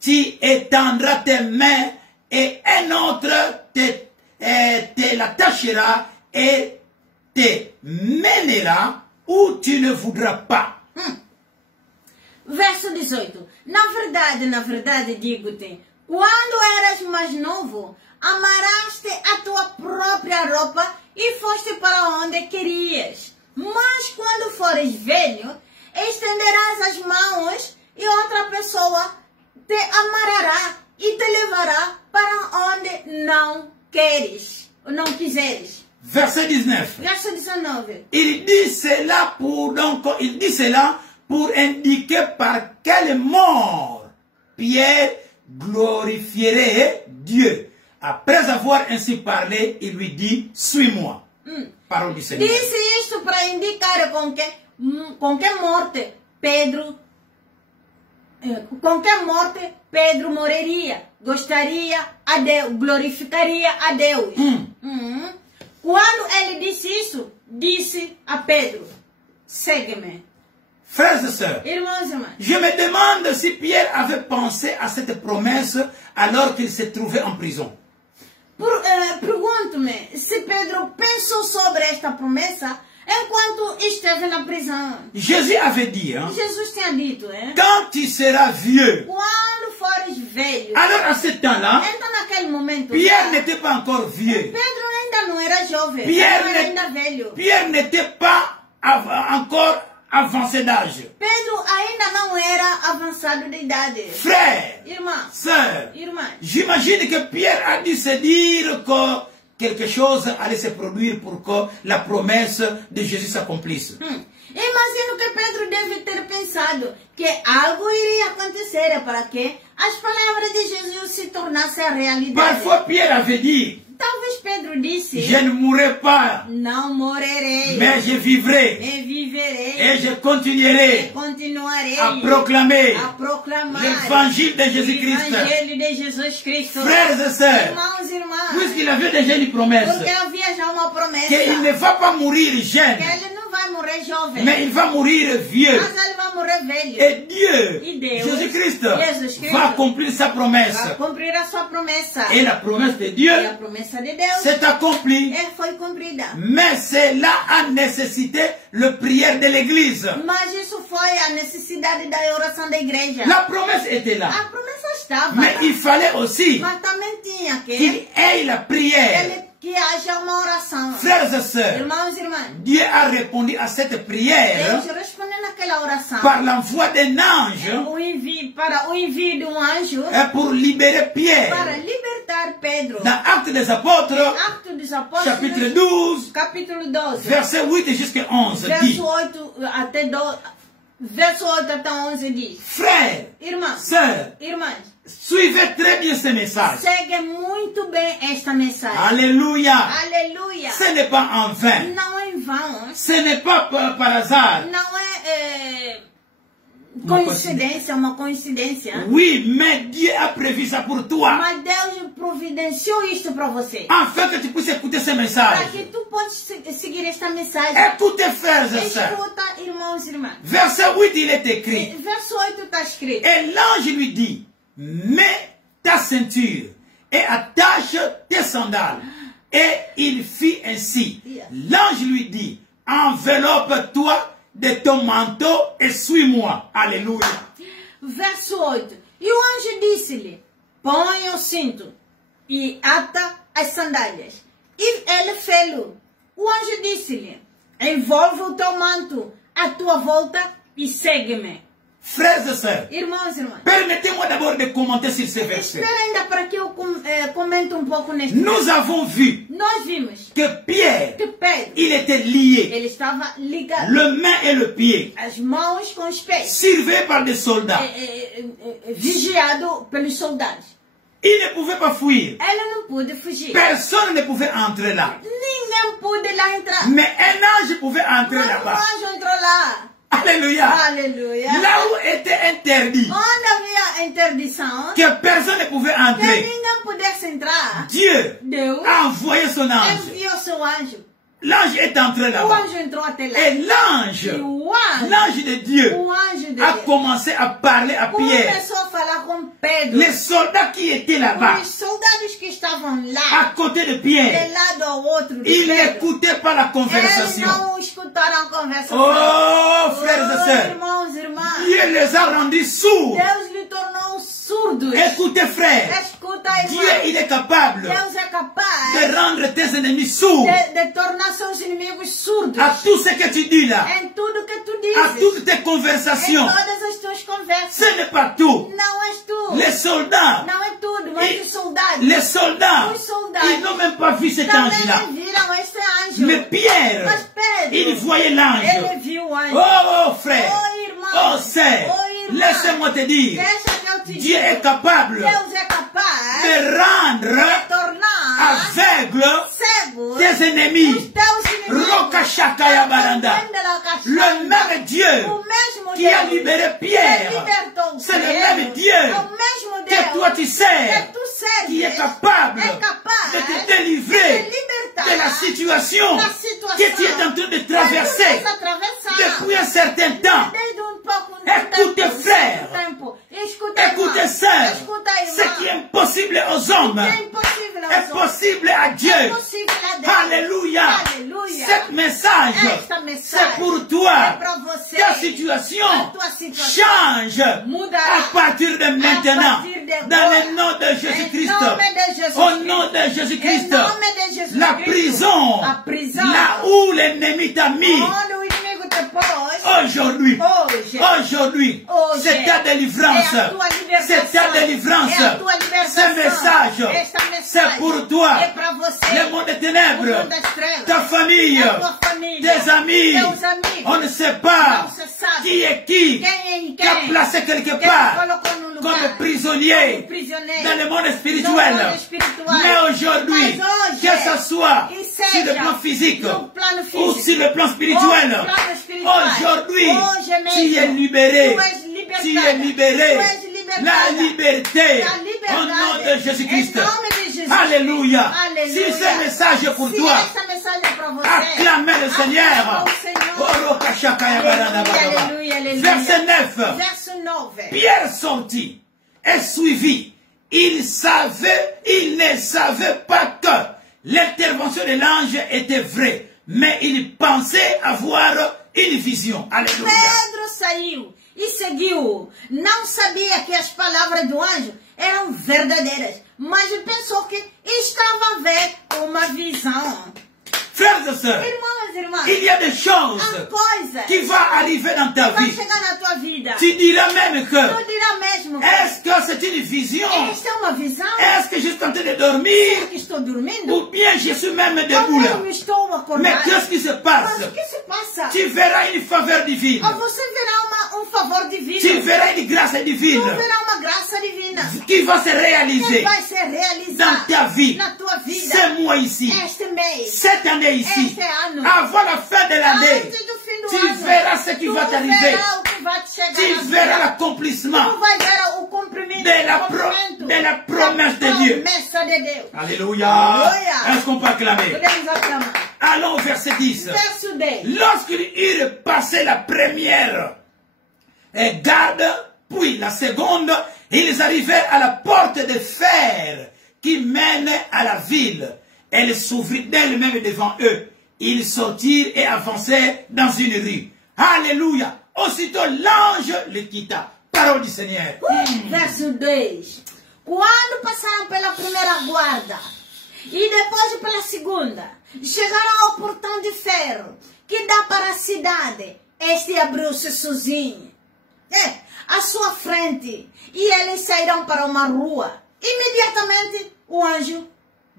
tu étendras tes mains et un autre te l'attachera et te mènera où tu ne voudras pas. Verso 18. Na verdade, digo-te, quando eras mais novo, amaraste a tua própria roupa e foste para onde querias. Mas quando fores velho, estenderás as mãos e outra pessoa te amarrará e te levará para onde não quiseres. Verset 19. Verso 19. Il dit cela pour indiquer par quelle mort Pierre glorifierait Dieu. Après avoir ainsi parlé, il lui dit, suis-moi. Parole du Seigneur. Disse isto para indicar com que morte Pedro morreria, gostaria a Deus, glorificaria a Deus. Quando ele disse isso, disse a Pedro, segue-me. Frères et sœurs, Irmãos e irmãs, je me demande si Pierre avait pensé à cette promesse alors qu'il se trouvait en prison. pergunto-me se Pedro pensou sobre esta promessa enquanto esteve na prisão. Jésus avait dit, hein, Jesus tinha dito, quand tu seras vieux. quando fores velho. Alors à ce temps-là, Então naquele momento, Pierre n'était pas encore vieux. Pedro ainda não era jovem, Pierre não era ainda velho. Pierre n'était pas encore avancé d'âge. Pedro ainda não era avançado de idade. Frère, Irmã, sœur, irmã, j'imagine que Pierre a dû se dire que quelque chose allait se produire pour que la promesse de Jésus s'accomplisse. Imagino que Pedro deve ter pensado que algo iria acontecer para que as palavras de Jesus se tornassem a realidade. Parfois Pierre avait dit, Talvez Pedro disse, je ne mourrai pas, não morrerei, mais je vivrai e viverei, et je continuerai continuarei à proclamer a proclamar l'évangile de o Jésus-Christ. Evangelho de Jesus Cristo. Frères et sœurs, Irmãos e irmãs, puisqu'il avait déjà une promesse, porque havia já uma promessa qu'il ne va pas mourir jeune, que ele não vai morrer jovem, mais il va mourir vieux. mas ele vai morrer velho. Et Dieu, E Deus, Jésus-Christ, Jesus Cristo, va accomplir sa promesse. vai cumprir a sua promessa. Et la promesse de Dieu E a promessa de Deus s'est accomplie. foi cumprida. Mais cela a nécessité le prière de l'Église. Mas isso foi a necessidade da oração da igreja. La promesse était là. A promessa estava Mais lá. il fallait aussi Mas também tinha qu'il ait la prière. que haja uma oração. Frères et sœurs, Irmãos e irmãs, Dieu a répondu à cette prière Deus respondeu naquela oração par l'envoi d'un ange para o envio de um anjo pour libérer Pierre. para libertar Pedro. Dans Actes des Apôtres, Actos dos Apóstolos, chapitre 12, capítulo 12, verset 8 jusqu'à 11, dit, verso 8 até 12, verso 8 até 11 diz: frères, Irmãos, sœurs, irmãs, suivez très bien ce message. segue muito bem esta mensagem. Alléluia. Aleluia. Ce n'est pas en vain. Não é em vão. Ce n'est pas par hasard. Coincidência, uma coincidência. Oui, mais Dieu a prévu ça pour toi. Mas Deus providenciou isto para você. Afin que tu puisses écouter ce Para message. que tu possas seguir esta mensagem. Écoutez, frères et sœurs. Escuta, irmãos e irmãs. Verset 8, il est écrit. Verso 8 está escrito. Et l'ange lui dit, mets ta ceinture et attache tes sandales. Et il fit ainsi. L'ange lui dit, enveloppe-toi de ton manteau et suis-moi. Alléluia. Verso 8. E o anjo disse-lhe, põe o cinto e ata as sandálias. E ele fê-lo. O anjo disse-lhe, envolve o teu manto à tua volta e segue-me. Frères et sœurs, Irmãos e irmãs, permettez-moi d'abord de commenter sur ce verset. espera ainda para que eu comente um pouco neste Nous avons vu Nós vimos que Pierre, que Pedro, il était lié, ele estava ligado, le main et le pied, as mãos com os pés, surveillé par des soldats. vigiado pelos soldados. Il ne pouvait pas fuir. Ele não pôde fugir. Personne ne pouvait entrer là. Ninguém pôde lá entrar. Mais un ange pouvait entrer Mas o là-bas. anjo entrou lá. Alléluia. Aleluia. Là où était interdit, Onde havia interdição, que personne ne pouvait que entrer, ninguém pudesse entrar, Dieu Deus a envoyé son ange. enviou seu anjo. L'ange est entré O là-bas. anjo entrou até lá. Et l'ange, E o anjo, l'ange de Dieu, o anjo de a Deus commencé à parler à Pierre. começou a falar com Pedro. Les soldats qui étaient là-bas, Os soldados que estavam à lá, côté de de Pierre, lado ao outro de ils Pedro, n'écoutaient pas la eles conversation. não escutaram a conversa. Oh, frères et sœurs, Irmãos e irmãs, Dieu les a rendus sourds. Deus lhe tornou surdos. Écoutez, frères, Escuta, Dieu, irmão. il est capable Deus é capaz de rendre tes ennemis sourds de tornar seus inimigos surdos à tout ce que tu dis là, em tudo que tu à dizes, toutes tes em conversations. todas as tuas conversas. Ce n'est pas tout. Não és tu, Les soldats, não é tudo, mas Et os soldados les soldats, Os soldados ils n'ont même pas vu cet também ange-là. viram este anjo. Mais Pierre, Mas Pedro, il voyait l'ange. ele viu o anjo. Oh frère, Oh, irmão, oh sœur, oh, irmã, laissez-moi te dire, deixa que eu te Dieu diga. est capable Deus é capaz de rendre de tornar aveugle cegos tes ennemis. os teus inimigos. Rokashakaya Baranda. Le même Dieu O mesmo qui a Deus libéré que Pierre, libertou c'est le Pedro, même Dieu é o mesmo Deus que toi tu sais, que tu serves, qui est capable é capaz de te délivrer de libertar de la situation da situação que tu es en train de traverser que tu atravessar depuis un certain temps. desde pouco Écoutez, tempo, frère. tempo. Escuta, Écoutez, irmão. sœur, Escuta, ce irmão. qui est impossible aux hommes É impossível aos est homens. possible à Dieu. É possível a Deus. Alléluia. Alléluia. Cet message, Esta mensagem c'est pour toi. é pra você. Ta situation A tua situação change mudará à partir de maintenant. partir de Dans agora. le nom de Jésus-Christ. Em nome de Jesus Au Cristo. nom de Jésus-Christ. Em nome de Jesus La Cristo. prison, A prisão. là où l'ennemi t'a mis, Onde o inimigo te pôs. aujourd'hui, Hoje. aujourd'hui, Hoje. c'est ta délivrance. É a tua libertação. C'est ta délivrance. É a tua libertação. Ce message, Esta mensagem c'est pour toi. é pra você. Le monde des O ténèbres, mundo das trevas. ta famille, É a tua família. tes amis, Teus amigos. on ne sait pas Não se sabe qui est qui, quem é qui a quem. placé quelque Quem part colocou no lugar. comme prisonnier Como prisioneiro. dans le monde No spirituel. mundo espiritual. Mais aujourd'hui, Mas hoje, que ce soit que sur seja le plan physique no plano ou físico, sur le plan ou spirituel, no plano espiritual. aujourd'hui, Hoje mesmo, tu es libéré. tu és libertada. Tu es libéré. Tu és libertada. La liberté La liberdade. au nom de Jésus-Christ. Em nome de Jesus. Alléluia. Alléluia. Si ce message est pour Se toi, essa mensagem é pra você, acclamez le Seigneur. aclama o Senhor. Oroka-shaka-ya-barada-barada. Alléluia, alléluia. Verset 9. Verso 9. Pierre sortit et suivit. Il ne savait pas que l'intervention de l'ange était vraie, mais il pensait avoir une vision. Alléluia. Pedro saiu e seguiu. Não sabia que as palavras do anjo eram verdadeiras, mas pensou que estava a ver uma visão. Frères et sœurs, Irmãos e irmãs, il y a des choses há coisas qui vont arriver dans ta vai vie. chegar na tua vida. Tu diras même que, Tu dirá mesmo, est-ce que c'est une vision? esta é uma visão? Est-ce que je suis en train de dormir? Será que estou dormindo? Ou bien je suis même Ou debout là? mesmo estou Mais acordado? qu'est-ce qui se Mas passe? o que se passa? Tu verras une faveur divine. Você verá um favor divino. Tu verras une grâce Tu divine verá uma graça divina. qui va se Que réaliser vai ser realizada dans ta vie. na tua vida. Ce mois ici, Este mês. cette année ici, Este ano. avant la fin de l'année, Antes do fim do tu ano. verras ce qui va Tu t'arriver. verás o que vai te chegar. tu verras l'accomplissement tu vai ver o cumprimento de la promesse de Dieu. Promessa de Deus. Alléluia. Alléluia. Est-ce qu'on peut acclamer? Podemos aclamar. Allons au verset 10. Verso 10. Lorsqu'ils eurent passé la première garde, puis la seconde, ils arrivèrent à la porte de fer qui mène à la ville. Elle s'ouvrit d'elle-même devant eux. Ils sortirent et avancèrent dans une rue. Alléluia. Aussitôt l'ange les quitta. Parole du Seigneur. Verso 10. Quando passaram pela primeira guarda e depois pela segunda, chegaram ao portão de ferro que dá para a cidade. Este abriu-se sozinho, à sua frente, e eles saíram para uma rua. Imediatamente o anjo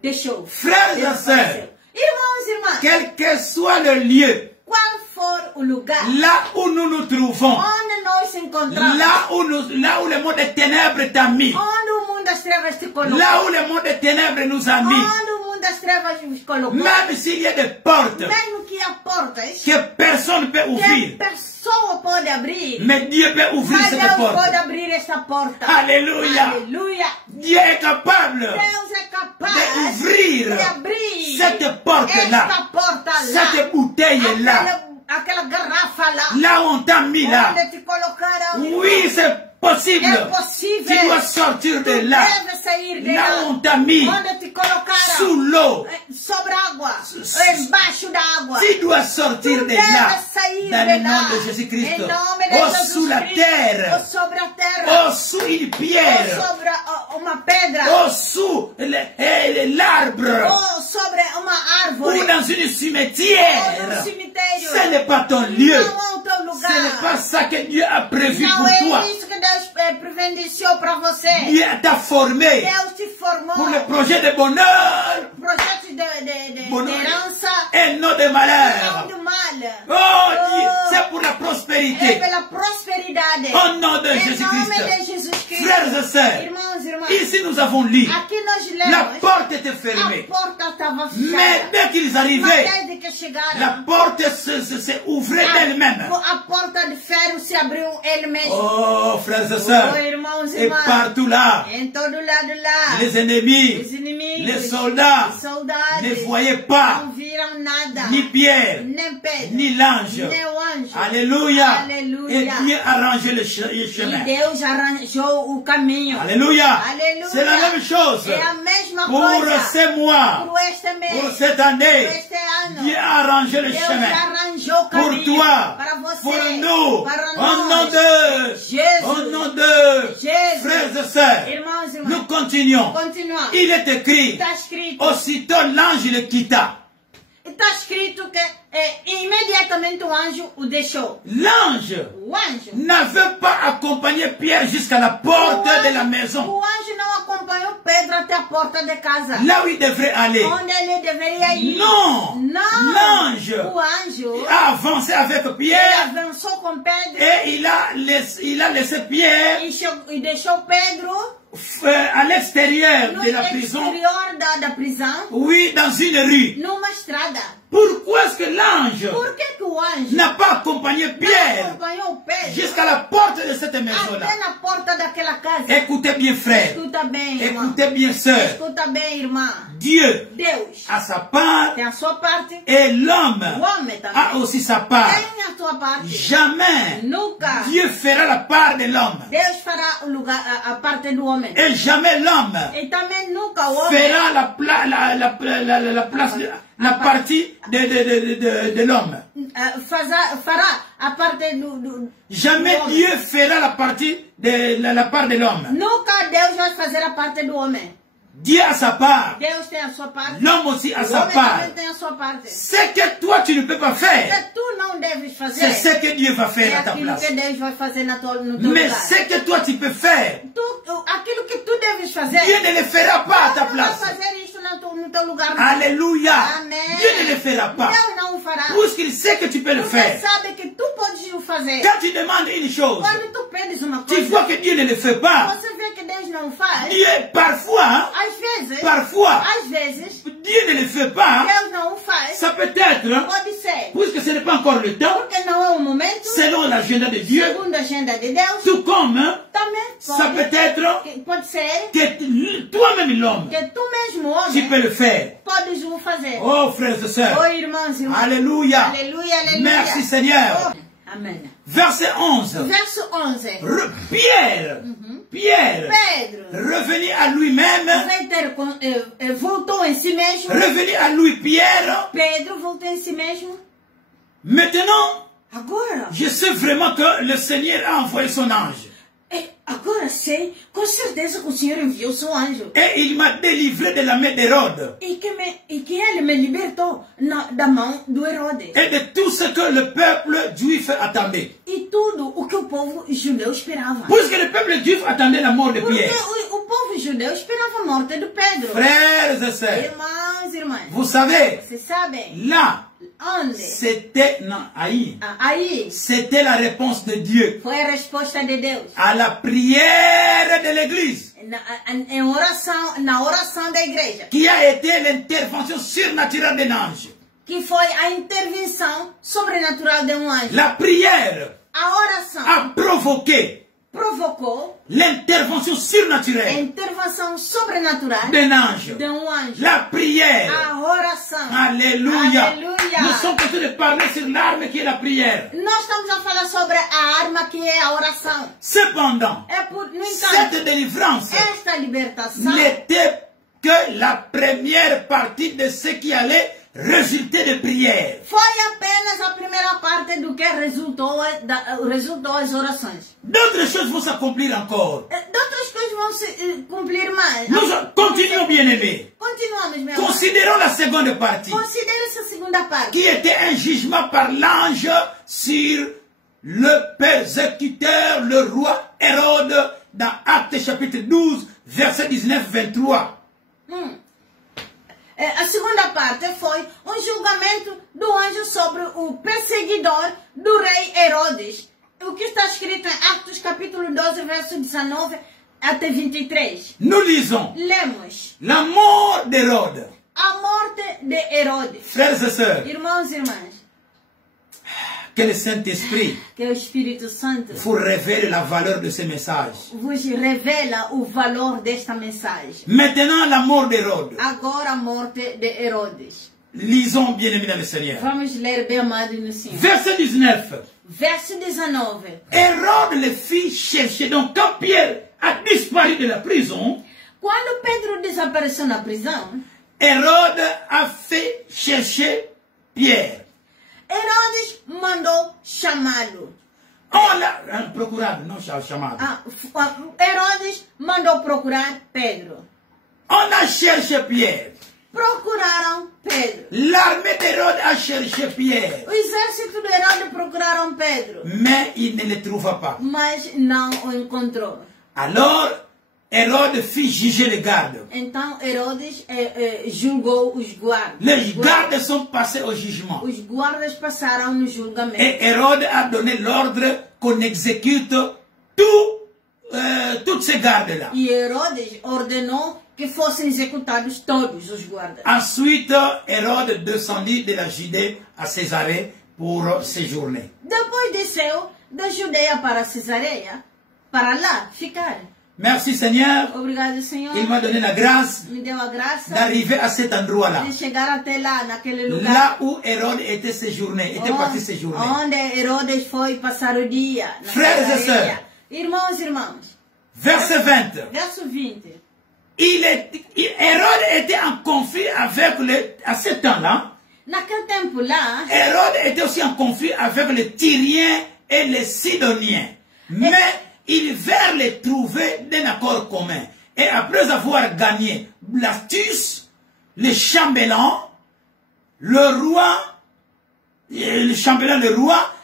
deixou. Frères et sœurs, Irmãos e irmãs, quel que soit le lieu, qual for o lugar là où nous nous trouvons, onde nós nos encontramos, là où le monde des ténèbres t'a mis, onde o mundo das trevas te colocou, là où le monde des ténèbres nous a mis, onde o mundo das trevas nos colocou, même s'il y a des portes mesmo que há portas que personne ne peut que ouvrir, pessoa pode abrir, mais Dieu peut ouvrir mas cette Deus porte. pode abrir esta porta. Alléluia. Aleluia. Dieu est capable Deus é capaz d'ouvrir de abrir cette porte-là, esta porta lá, cette bouteille-là, aquela garrafa lá, là où on t'a mis là. onde te colocaram. Oui, c'est possible. É possível. Tu dois sortir de Tu là, deve sair de là lá, où on t'a mis, onde te colocaram, sous l'eau. sobre água, embaixo da água. Tu dois sortir Tu de là, deves sair dans de le nom lá, de Jésus-Christ. em nome de Oh, Jesus sous la Cristo, terre, ou sobre a terra, oh, sous une ou pierre, sobre uma pedra, oh, sous l'arbre, ou sobre uma ou árvore, dans une ou cimetière. num cemitério. Ce n'est pas ton lieu. Não é o teu Ce lugar. n'est pas ça que Dieu a prévu Não pour toi. é isso que Deus prevenciou para você. Dieu t'a formé Deus te formou. pour le projet de bonheur Projetos de Bonheur. herança, et non de não malheur. do mal. Oh, Dieu, Oh. c'est pour la É prospérité. pela prosperidade. Au nom de Em nome Jésus-Christ. de Jesus Cristo. Frères et sœurs, Irmãos e irmãs, ici nous avons lu. aqui nós La lemos, porte était a fermée. porta estava Mais fechada. dès qu'ils Mas arrivaient, desde que chegaram, la porte se ouvrait d'elle-même. a porta de ferro se abriu ele mesmo. Oh, frères et Oh, sœurs, irmãos e et irmãs, partout là, em todo lado lá, les ennemis, os inimigos, les soldats os soldados, ne voyaient pas não viram nada, ni Pierre, nem Pedro, ni l'ange. nem o anjo. Alléluia. Alléluia. Et Dieu a rangé le E chemin. Deus arranjou o caminho. Alléluia. Alléluia. C'est la même chose. É a mesma Pour coisa. ces mois, Por este mês, pour cette année, por este ano, Dieu a arrangé le Deus chemin. arranjou o Pour caminho toi, para você, pour nous, para au nom nós. de, Jesus. au nom de, Jesus. frères et sœurs, Irmãos e irmãs, nous continuons. continuar. Il est écrit, Está escrito, aussitôt l'ange le quitta. está escrito que imediatamente o anjo o deixou. L'ange O anjo. n'avait pas accompagné Pierre jusqu'à la porte de la maison, O anjo não acompanhou Pedro até a porta de casa. là où il devrait aller. Onde ele deveria ir. Non, Não. l'ange O anjo a avancé avec ele Pierre avançou com Pedro et il a laissé Pierre e deixou Pedro à l'extérieur no de la prison. exterior da prisão, Oui, dans une rue. numa estrada. Pourquoi est-ce que l'ange Por que o anjo n'a pas accompagné não Pierre acompanhou Pedro jusqu'à la porte de cette maison-là? até na porta daquela casa? Écoutez bien, frère. Escuta bem, irmão. Écoutez bien, sœur. Escuta bem, irmã. Dieu Deus a sa part tem a sua parte, et l'homme o homem também a aussi sa part. tem a sua parte. Jamais Nunca Dieu fera la part de l'homme. Deus fará o lugar, a parte do homem. Et jamais l'homme E também nunca o homem fera la partie de l'homme. fará a parte do Jamais homem. Dieu fera la partie de la part de l'homme. Nunca Deus vai fazer a parte do homem. Dieu a sa part. Deus tem a sua parte. L'homme aussi a O sa homem part. também tem a sua parte. Ce que toi tu ne peux pas O faire, que tu não deves fazer c'est ce que Dieu va é faire à ta aquilo place. que Deus vai fazer no teu Mais lugar. ce que toi tu peux faire, Aquilo que tu deves fazer, Dieu ne le fera pas à ta Deus não vai place. fazer isso no teu lugar. não. Alléluia. Amém. Dieu ne le fera pas. Deus não o fará. Puisqu'il sait que tu peux le Porque faire. sabe que tu podes o fazer. Quand tu demandes une chose, Quando tu pedes uma tu coisa, vois que Dieu ne le fait pas. você vê que Deus não faz. Dieu, parfois, Às vezes, parfois, às vezes, Dieu ne le fait pas. Deus não o faz. faz, Ça peut être, hein, pode ser, puisque ce n'est pas encore le temps, porque não é o momento, selon l'agenda de Dieu, segundo a agenda de Deus, tout comme, hein, também ça pode, peut être pode ser que toi-même l'homme, que tu mesmo, tu homem, peux le faire. podes o fazer. Oh frères et sœurs, Oh, irmãos, irmãs. alléluia, Aleluia, aleluia. merci Seigneur. Oh, amém. Verset 11, Verso 11. Pierre, Pierre, Pedro revenu à lui-même, voltou em si mesmo. revenu à lui Pierre, Pedro voltou em si mesmo. maintenant, Agora, je sais vraiment que le Seigneur a envoyé son ange. agora sei, com certeza que o Senhor enviou seu anjo. Et il m'a délivré de la main d'Hérode E que ele me libertou da mão do Herodes. et de tout ce que le peuple juif attendait. E tudo o que o povo judeu esperava. Puisque le peuple juif attendait la mort de Porque Pierre. o povo judeu esperava a morte de Pedro. Frères et sœurs, Irmãos e irmãs, vous savez, vocês sabem là, onde? c'était, non, aí, Aí c'était la réponse de Dieu foi a resposta de Deus. à la prière de l'église, Na oração da igreja, qui a été l'intervention surnaturelle d'un ange. que foi a intervenção sobrenatural de anjo. La prière A oração a provoqué provocou l'intervention a surnaturelle intervenção sobrenatural d'un ange. de anjo. La prière. A oração. Alléluia. Alléluia. Nous sommes en train de parler sur l'arme qui est la prière. Nós estamos a falar sobre a arma que é a oração. Cependant, No entanto, cette délivrance esta libertação n'était que la première partie de ce qui allait résulter de prière. foi apenas a primeira parte do que resultou as orações. D'autres choses vont s'accomplir encore. D'autres coisas vão se cumprir mais. Nous continuons, bien-aimés. Continuamos, meu irmão. Considérons la seconde partie, Considere essa segunda parte. qui était un jugement par l'ange sur le persécuteur, le roi Hérode, dans Actes chapitre 12, verset 19-23. A segunda parte foi julgamento do anjo sobre o perseguidor do rei Herodes. O que está escrito em Atos capítulo 12, verso 19 até 23. Nous lisons Lemos la mort d'Hérode. a morte de Herodes. Frères et sœurs, Irmãos e irmãs, que le Saint-Esprit que o Espírito Santo vous révèle la valeur de ce message. vos revela o valor desta mensagem. Maintenant, la mort d'Hérode. Agora a morte de Herodes. Lisons, bien-aimés dans le Seigneur. Vamos ler bem amado no Senhor. Verset 19. Verso 19. Hérode le fit chercher. Donc, quand Pierre a disparu de la prison, Quando Pedro desapareceu na prisão, Hérode a fait chercher Pierre. Herodes mandou chamá-lo. On l'a procurado, non chamado. Herodes mandou procurar Pedro. On a cherché Pierre. Procuraram Pedro. L'armée d'Hérode a cherché Pierre. O exército de Herodes procuraram Pedro, Mais il ne le trouva pas. mas não o encontrou. Alors, Hérode fit juger les gardes. Então Herodes julgou os guardas. Les gardes sont passés au jugement. Os guardas passaram no julgamento. Et Hérode a donné l'ordre qu'on exécute toutes ces gardes-là. E Herodes ordenou que fossem executados todos os guardas. Ensuite, Hérode descendit de la Judée à Césarée pour séjourner. Depois desceu da Judeia para Cesareia, para lá ficar. Merci Seigneur, Obrigado, Senhor. il m'a donné la grâce Me deu a graça d'arriver à cet endroit-là. de chegar até lá, naquele lugar. Là où Hérode était séjourné, était parti séjourner. Onde Herodes foi passar o dia. Na Frères et Cesareia. sœurs. Irmãos e irmãs. Verset 20. Verso 20. Hérode était en conflit avec à ce temps-là, Naquele tempo lá, Hérode était aussi en conflit avec les Tyriens et les Sidoniens. Mais ils vinrent les trouver d'un accord commun. Et après avoir gagné l'astuce, le chambellan, le roi,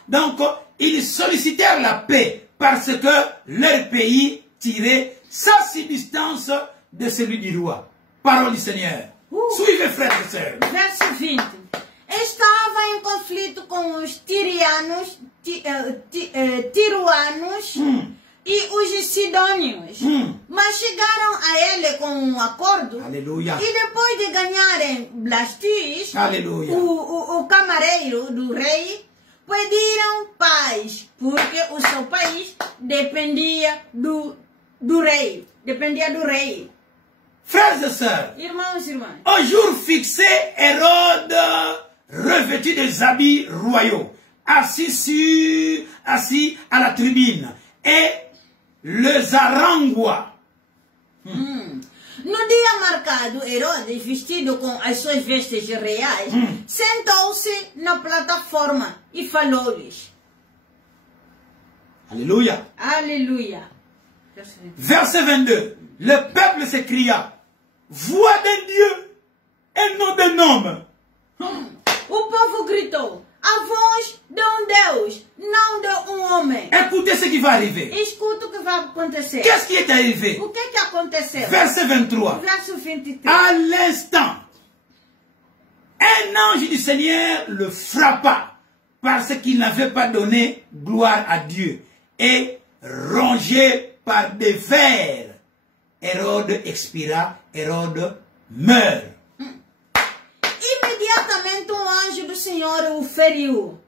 donc ils sollicitèrent la paix parce que leur pays tirait sa subsistance de celui du roi. Parole du Seigneur. Suivez, frères et sœurs. verso 20. Estava em conflito com os tiruanos, e os sidônios. Mas chegaram a ele com um acordo. Aleluia. E depois de ganharem Blastis, Aleluia. o camareiro do rei, pediram paz, porque o seu país dependia do rei. Dependia do rei. Frères et sœurs, Irmãos e irmãs, au jour fixé, Hérode, revêtu des habits royaux, assis à la tribune, et le zarangua. no dia marcado, Herodes, vestido com as suas vestes reais, sentou-se na plataforma e falou-lhes. Alléluia. Aleluia. Verset 22. Le peuple s'écria, voix de Dieu et non d'un homme. O povo gritou, a voz de Deus, não de homem. Écoutez ce qui va arriver. Escuta o que vai acontecer. Qu'est-ce qui est arrivé? O que aconteceu? Verset 23. Verso 23. À l'instant, un ange du Seigneur le frappa parce qu'il n'avait pas donné gloire à Dieu et rongé par des vers. Hérode expira, Hérode meurt. Imediatamente anjo do Senhor o feriu,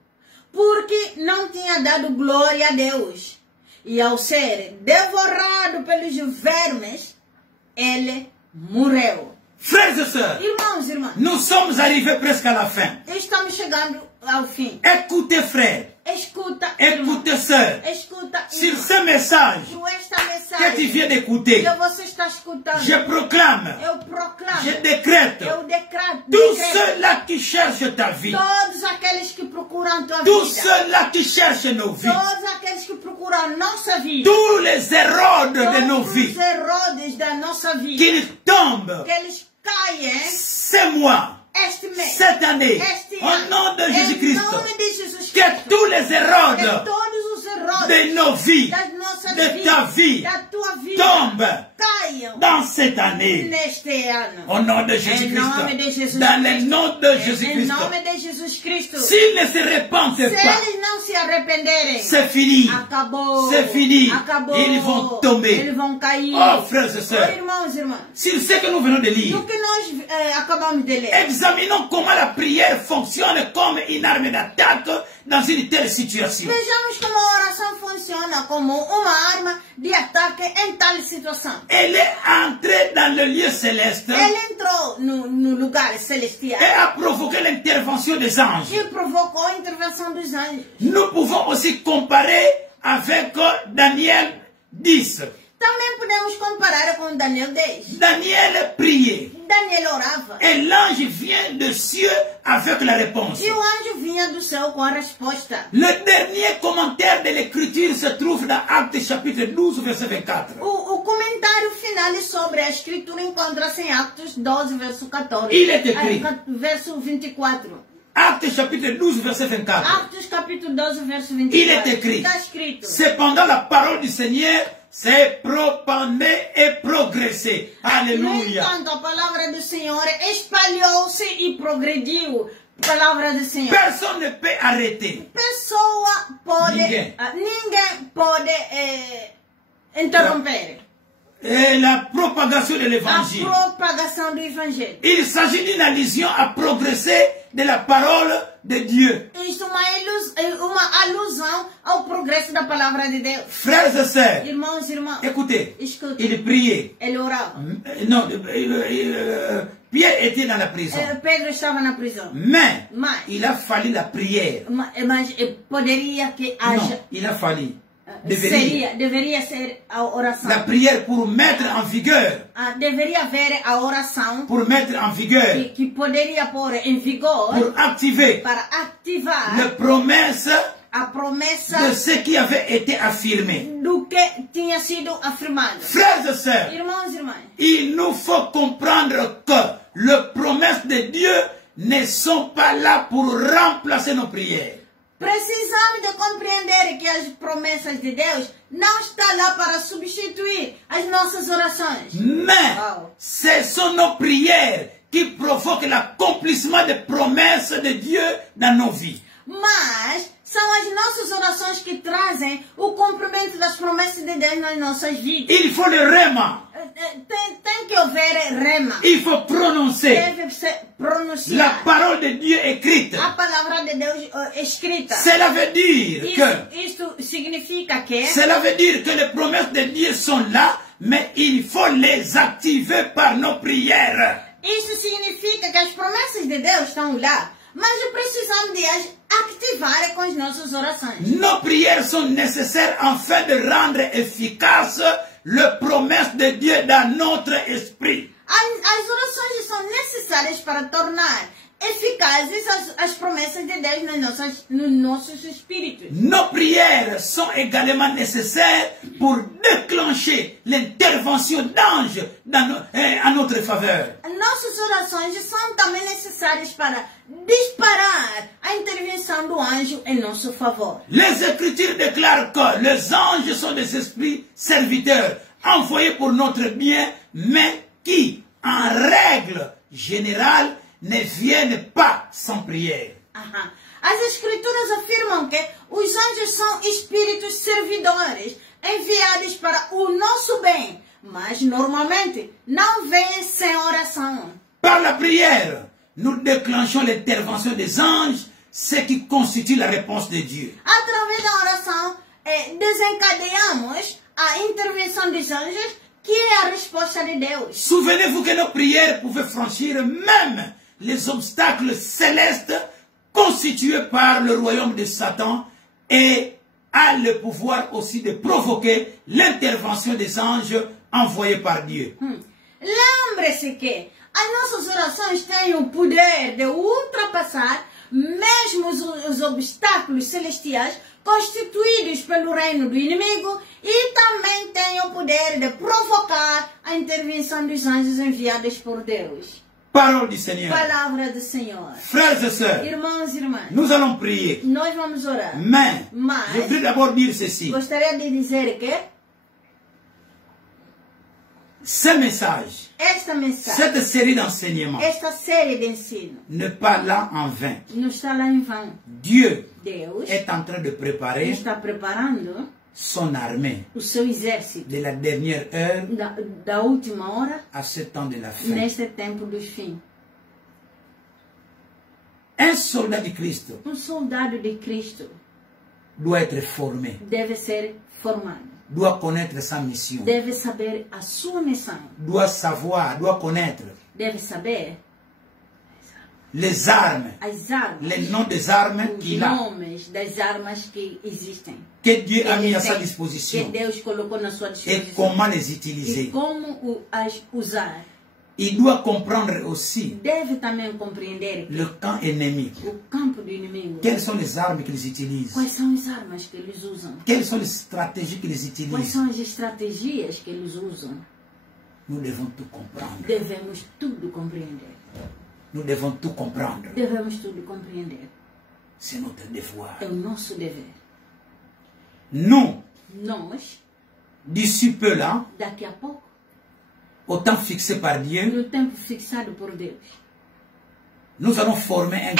porque não tinha dado glória a Deus. E ao ser devorado pelos vermes, ele morreu. Frères et sœurs, Irmãos e irmãs, nous sommes arrivés presque à la fin. estamos chegando ao fim. Écoutez, frères, Escuta, irmão. écoutez, sœurs, Escuta, sur irmão. ce message Por esta que tu mensagem viens d'écouter, que você está escutando, je proclame, eu proclamo, je décrète, eu decreto, tous ceux-là qui cherchent ta vie, todos aqueles que procuram tua tous vida, ceux-là qui cherchent nos vies, todos aqueles que procuram a nossa vida, tous les Hérodes de nos todos vies, os Herodes da nossa vida, qu'ils tombent, que eles caem c'est moi, este mês, cette année, este au ano, nom de em Jésus-Christ, nome de Jesus que Cristo, tous les que Hérodes todos os Herodes de nos vies, das nossas de ta vie, da tua vida, tombent caiam dans cette année, neste ano. au nom de Em nome de Jésus-Christ, Jesus dans le Cristo. nom de Em Jésus-Christ. nome de Jesus Cristo. S'ils ne se repentent Se pas, eles não se arrependerem, c'est fini. acabou. C'est fini. Acabou. Ils vont tomber. Eles vão cair. Oh, frères et sœurs, Irmãos e irmãs, sur ce que nous venons de lire, do que nós acabamos de ler, examinons comment la prière fonctionne comme une arme d'attaque dans une telle situation. vejamos como a oração funciona como uma arma de ataque em tal situação. Elle est entrée dans le lieu céleste Ele entrou no lugar celestial et a provoqué l'intervention des anges. e provocou a intervenção dos anjos. Nous pouvons aussi comparer avec Daniel 10. Também podemos comparar com Daniel 10. Daniel priait Daniel orava et l'ange vient de cieux avec la réponse. e o anjo vinha do céu com a resposta. Le dernier commentaire de l'écriture se trouve dans Actes chapitre 12 verset 24. O comentário final sobre a escritura encontra-se em Atos 12, verso 14. Il est écrit. Verso 24. Actes chapitre 12 verset 24. Atos capítulo 12, verso 24. Il est écrit. Está escrito. Cependant la parole du Seigneur s'est propagée et progressée. No Alléluia. entanto, a palavra do Senhor espalhou-se e progrediu. Palavra do Senhor. Personne ne peut arrêter. Pessoa pode... Ninguém. Ninguém pode interromper Et la propagation de a l'évangile. propagação do Evangelho. Il s'agit d'une allusion à progresser de la parole de Dieu. Isso é uma alusão ao progresso da palavra de Deus. Frères et sœurs, Irmãos e irmãs, écoutez, escuta. il priait. Ele orava. Non, Pierre était dans la prison. Pedro estava na prisão. Mais Mas, il a fallu la prière. mas poderia que haja... Non, il a fallu. Deveria. Deveria ser a oração. La prière pour mettre en vigueur. Deveria haver a oração Pour mettre en vigueur. que poderia pôr em vigor Pour activer para ativar les promesses a promessa de ce qui avait été affirmé. do que tinha sido afirmado. Frères et sœurs, Irmãos e irmãs, il nous faut comprendre que les promesses de Dieu ne sont pas là pour remplacer nos prières. precisamos de compreender que as promessas de Deus não estão lá para substituir as nossas orações. Mais Wow. ce sont nos prières qui provoquent l'accomplissement des promesses de Dieu dans nos vies. Mas são as nossas orações que trazem o cumprimento das promessas de Deus nas nossas vidas. Il faut le rema. Tem que haver rema. Il faut prononcer Deve ser pronunciar la parole de Dieu écrite. a palavra de Deus escrita. Cela veut dire que Isto significa que cela veut dire que les promesses de Dieu sont là, mais il faut les activer par nos prières. isso significa que as promessas de Deus estão lá, mas precisamos de as ativar com as nossas orações. Nos prières sont nécessaires afin de rendre efficace les promesses de Dieu dans notre esprit. As orações são necessárias para tornar eficazes as promessas de Deus nos nossos espíritos. Nos prières sont également nécessaires pour déclencher l'intervention d'anges à notre faveur. Nossas orações são também necessárias para disparar a intervenção do anjo em nosso favor. Les Écritures déclarent que les anges sont des esprits serviteurs envoyés pour notre bien, mais qui, en règle générale, ne viennent pas sans prière. As escrituras afirmam que os anjos são espíritos servidores enviados para o nosso bem, mas normalmente não vêm sem oração. Par la prière, nous déclenchons l'intervention des anges, ce qui constitue la réponse de Dieu. Através da oração, desencadeamos a intervenção dos anjos, que é a resposta de Deus. Souvenez-vous que nos prières pouvaient franchir même les obstacles célestes constitués par le royaume de Satan et a le pouvoir aussi de provoquer l'intervention des anges envoyés par Dieu. Lembre-se que as nossas orações têm o poder de ultrapassar mesmo os obstáculos celestiais constituídos pelo reino do inimigo e também têm o poder de provocar a intervenção dos anjos enviados por Deus. Parole du Seigneur. Palavra do Senhor. Frères et sœurs, Irmãos e irmãs, nous allons prier. nós vamos orar. Mais, Mas je voudrais d'abord dire ceci. gostaria de dizer que Ce message, esta mensagem, cette série d'enseignements esta série de ensino, n'est pas là en vain. não está lá em vão. Dieu Deus est en train de préparer está preparando son armée o seu exército de la dernière heure da última hora à ce temps de la fin. neste tempo dos fins. Un soldat de Christ Soldado de Cristo doit être formé, deve ser formado, doit connaître sa mission, deve saber a sua missão, doit savoir, doit connaître deve saber les armes, as armas, les noms des armes os qu'il a, nomes das armas que existem, que Dieu a mis à sa que disposition Deus colocou na sua et disposição comment les e utiliser. como as usar. Il doit comprendre aussi Deve também compreender le camp ennemi. o campo do inimigo. Quelles sont les armes qu'ils utilisent? Quais são as armas que eles usam? Quelles sont les stratégies qu'ils Quais utilisent? são as estratégias que eles usam? Nous devons tout comprendre. Devemos tudo compreender. Nous devons tout comprendre. Devemos tudo compreender. C'est notre devoir. É o nosso dever. Nous, Nós, d'ici peu là, daqui a pouco, au temps fixé par Dieu, no tempo fixado por Deus, nous allons former un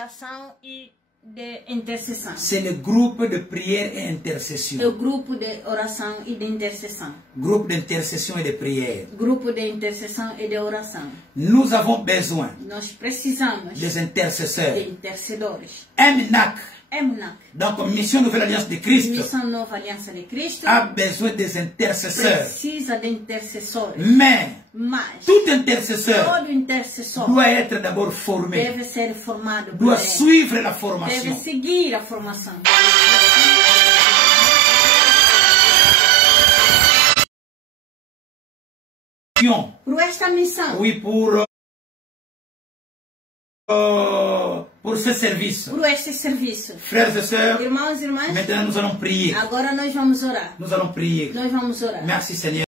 oração e de intercessão. c'est le groupe de prière et É o intercession. grupo de oração e de intercessão. Groupe d'intercession et de prière. Grupo de intercessão e de oração. Nous avons besoin Nós precisamos des de intercesseurs. intercedores. MNAC, EMNAC, donc Mission Nouvelle Alliance de Christ, Missão Nova Aliança de Cristo, a besoin des intercesseurs. precisa de intercessores. Mais Mas tout intercesseur todo intercessor doit être d'abord formé, deve ser formado doit por ele. suivre la Deve formation. seguir a formação. Por esta missão, Oui, pour ce service. por este serviço. Frères et sœurs, Irmãos e irmãs, maintenant nous allons prier. agora nós vamos orar. Nous allons prier. Nós vamos orar. Merci Seigneur.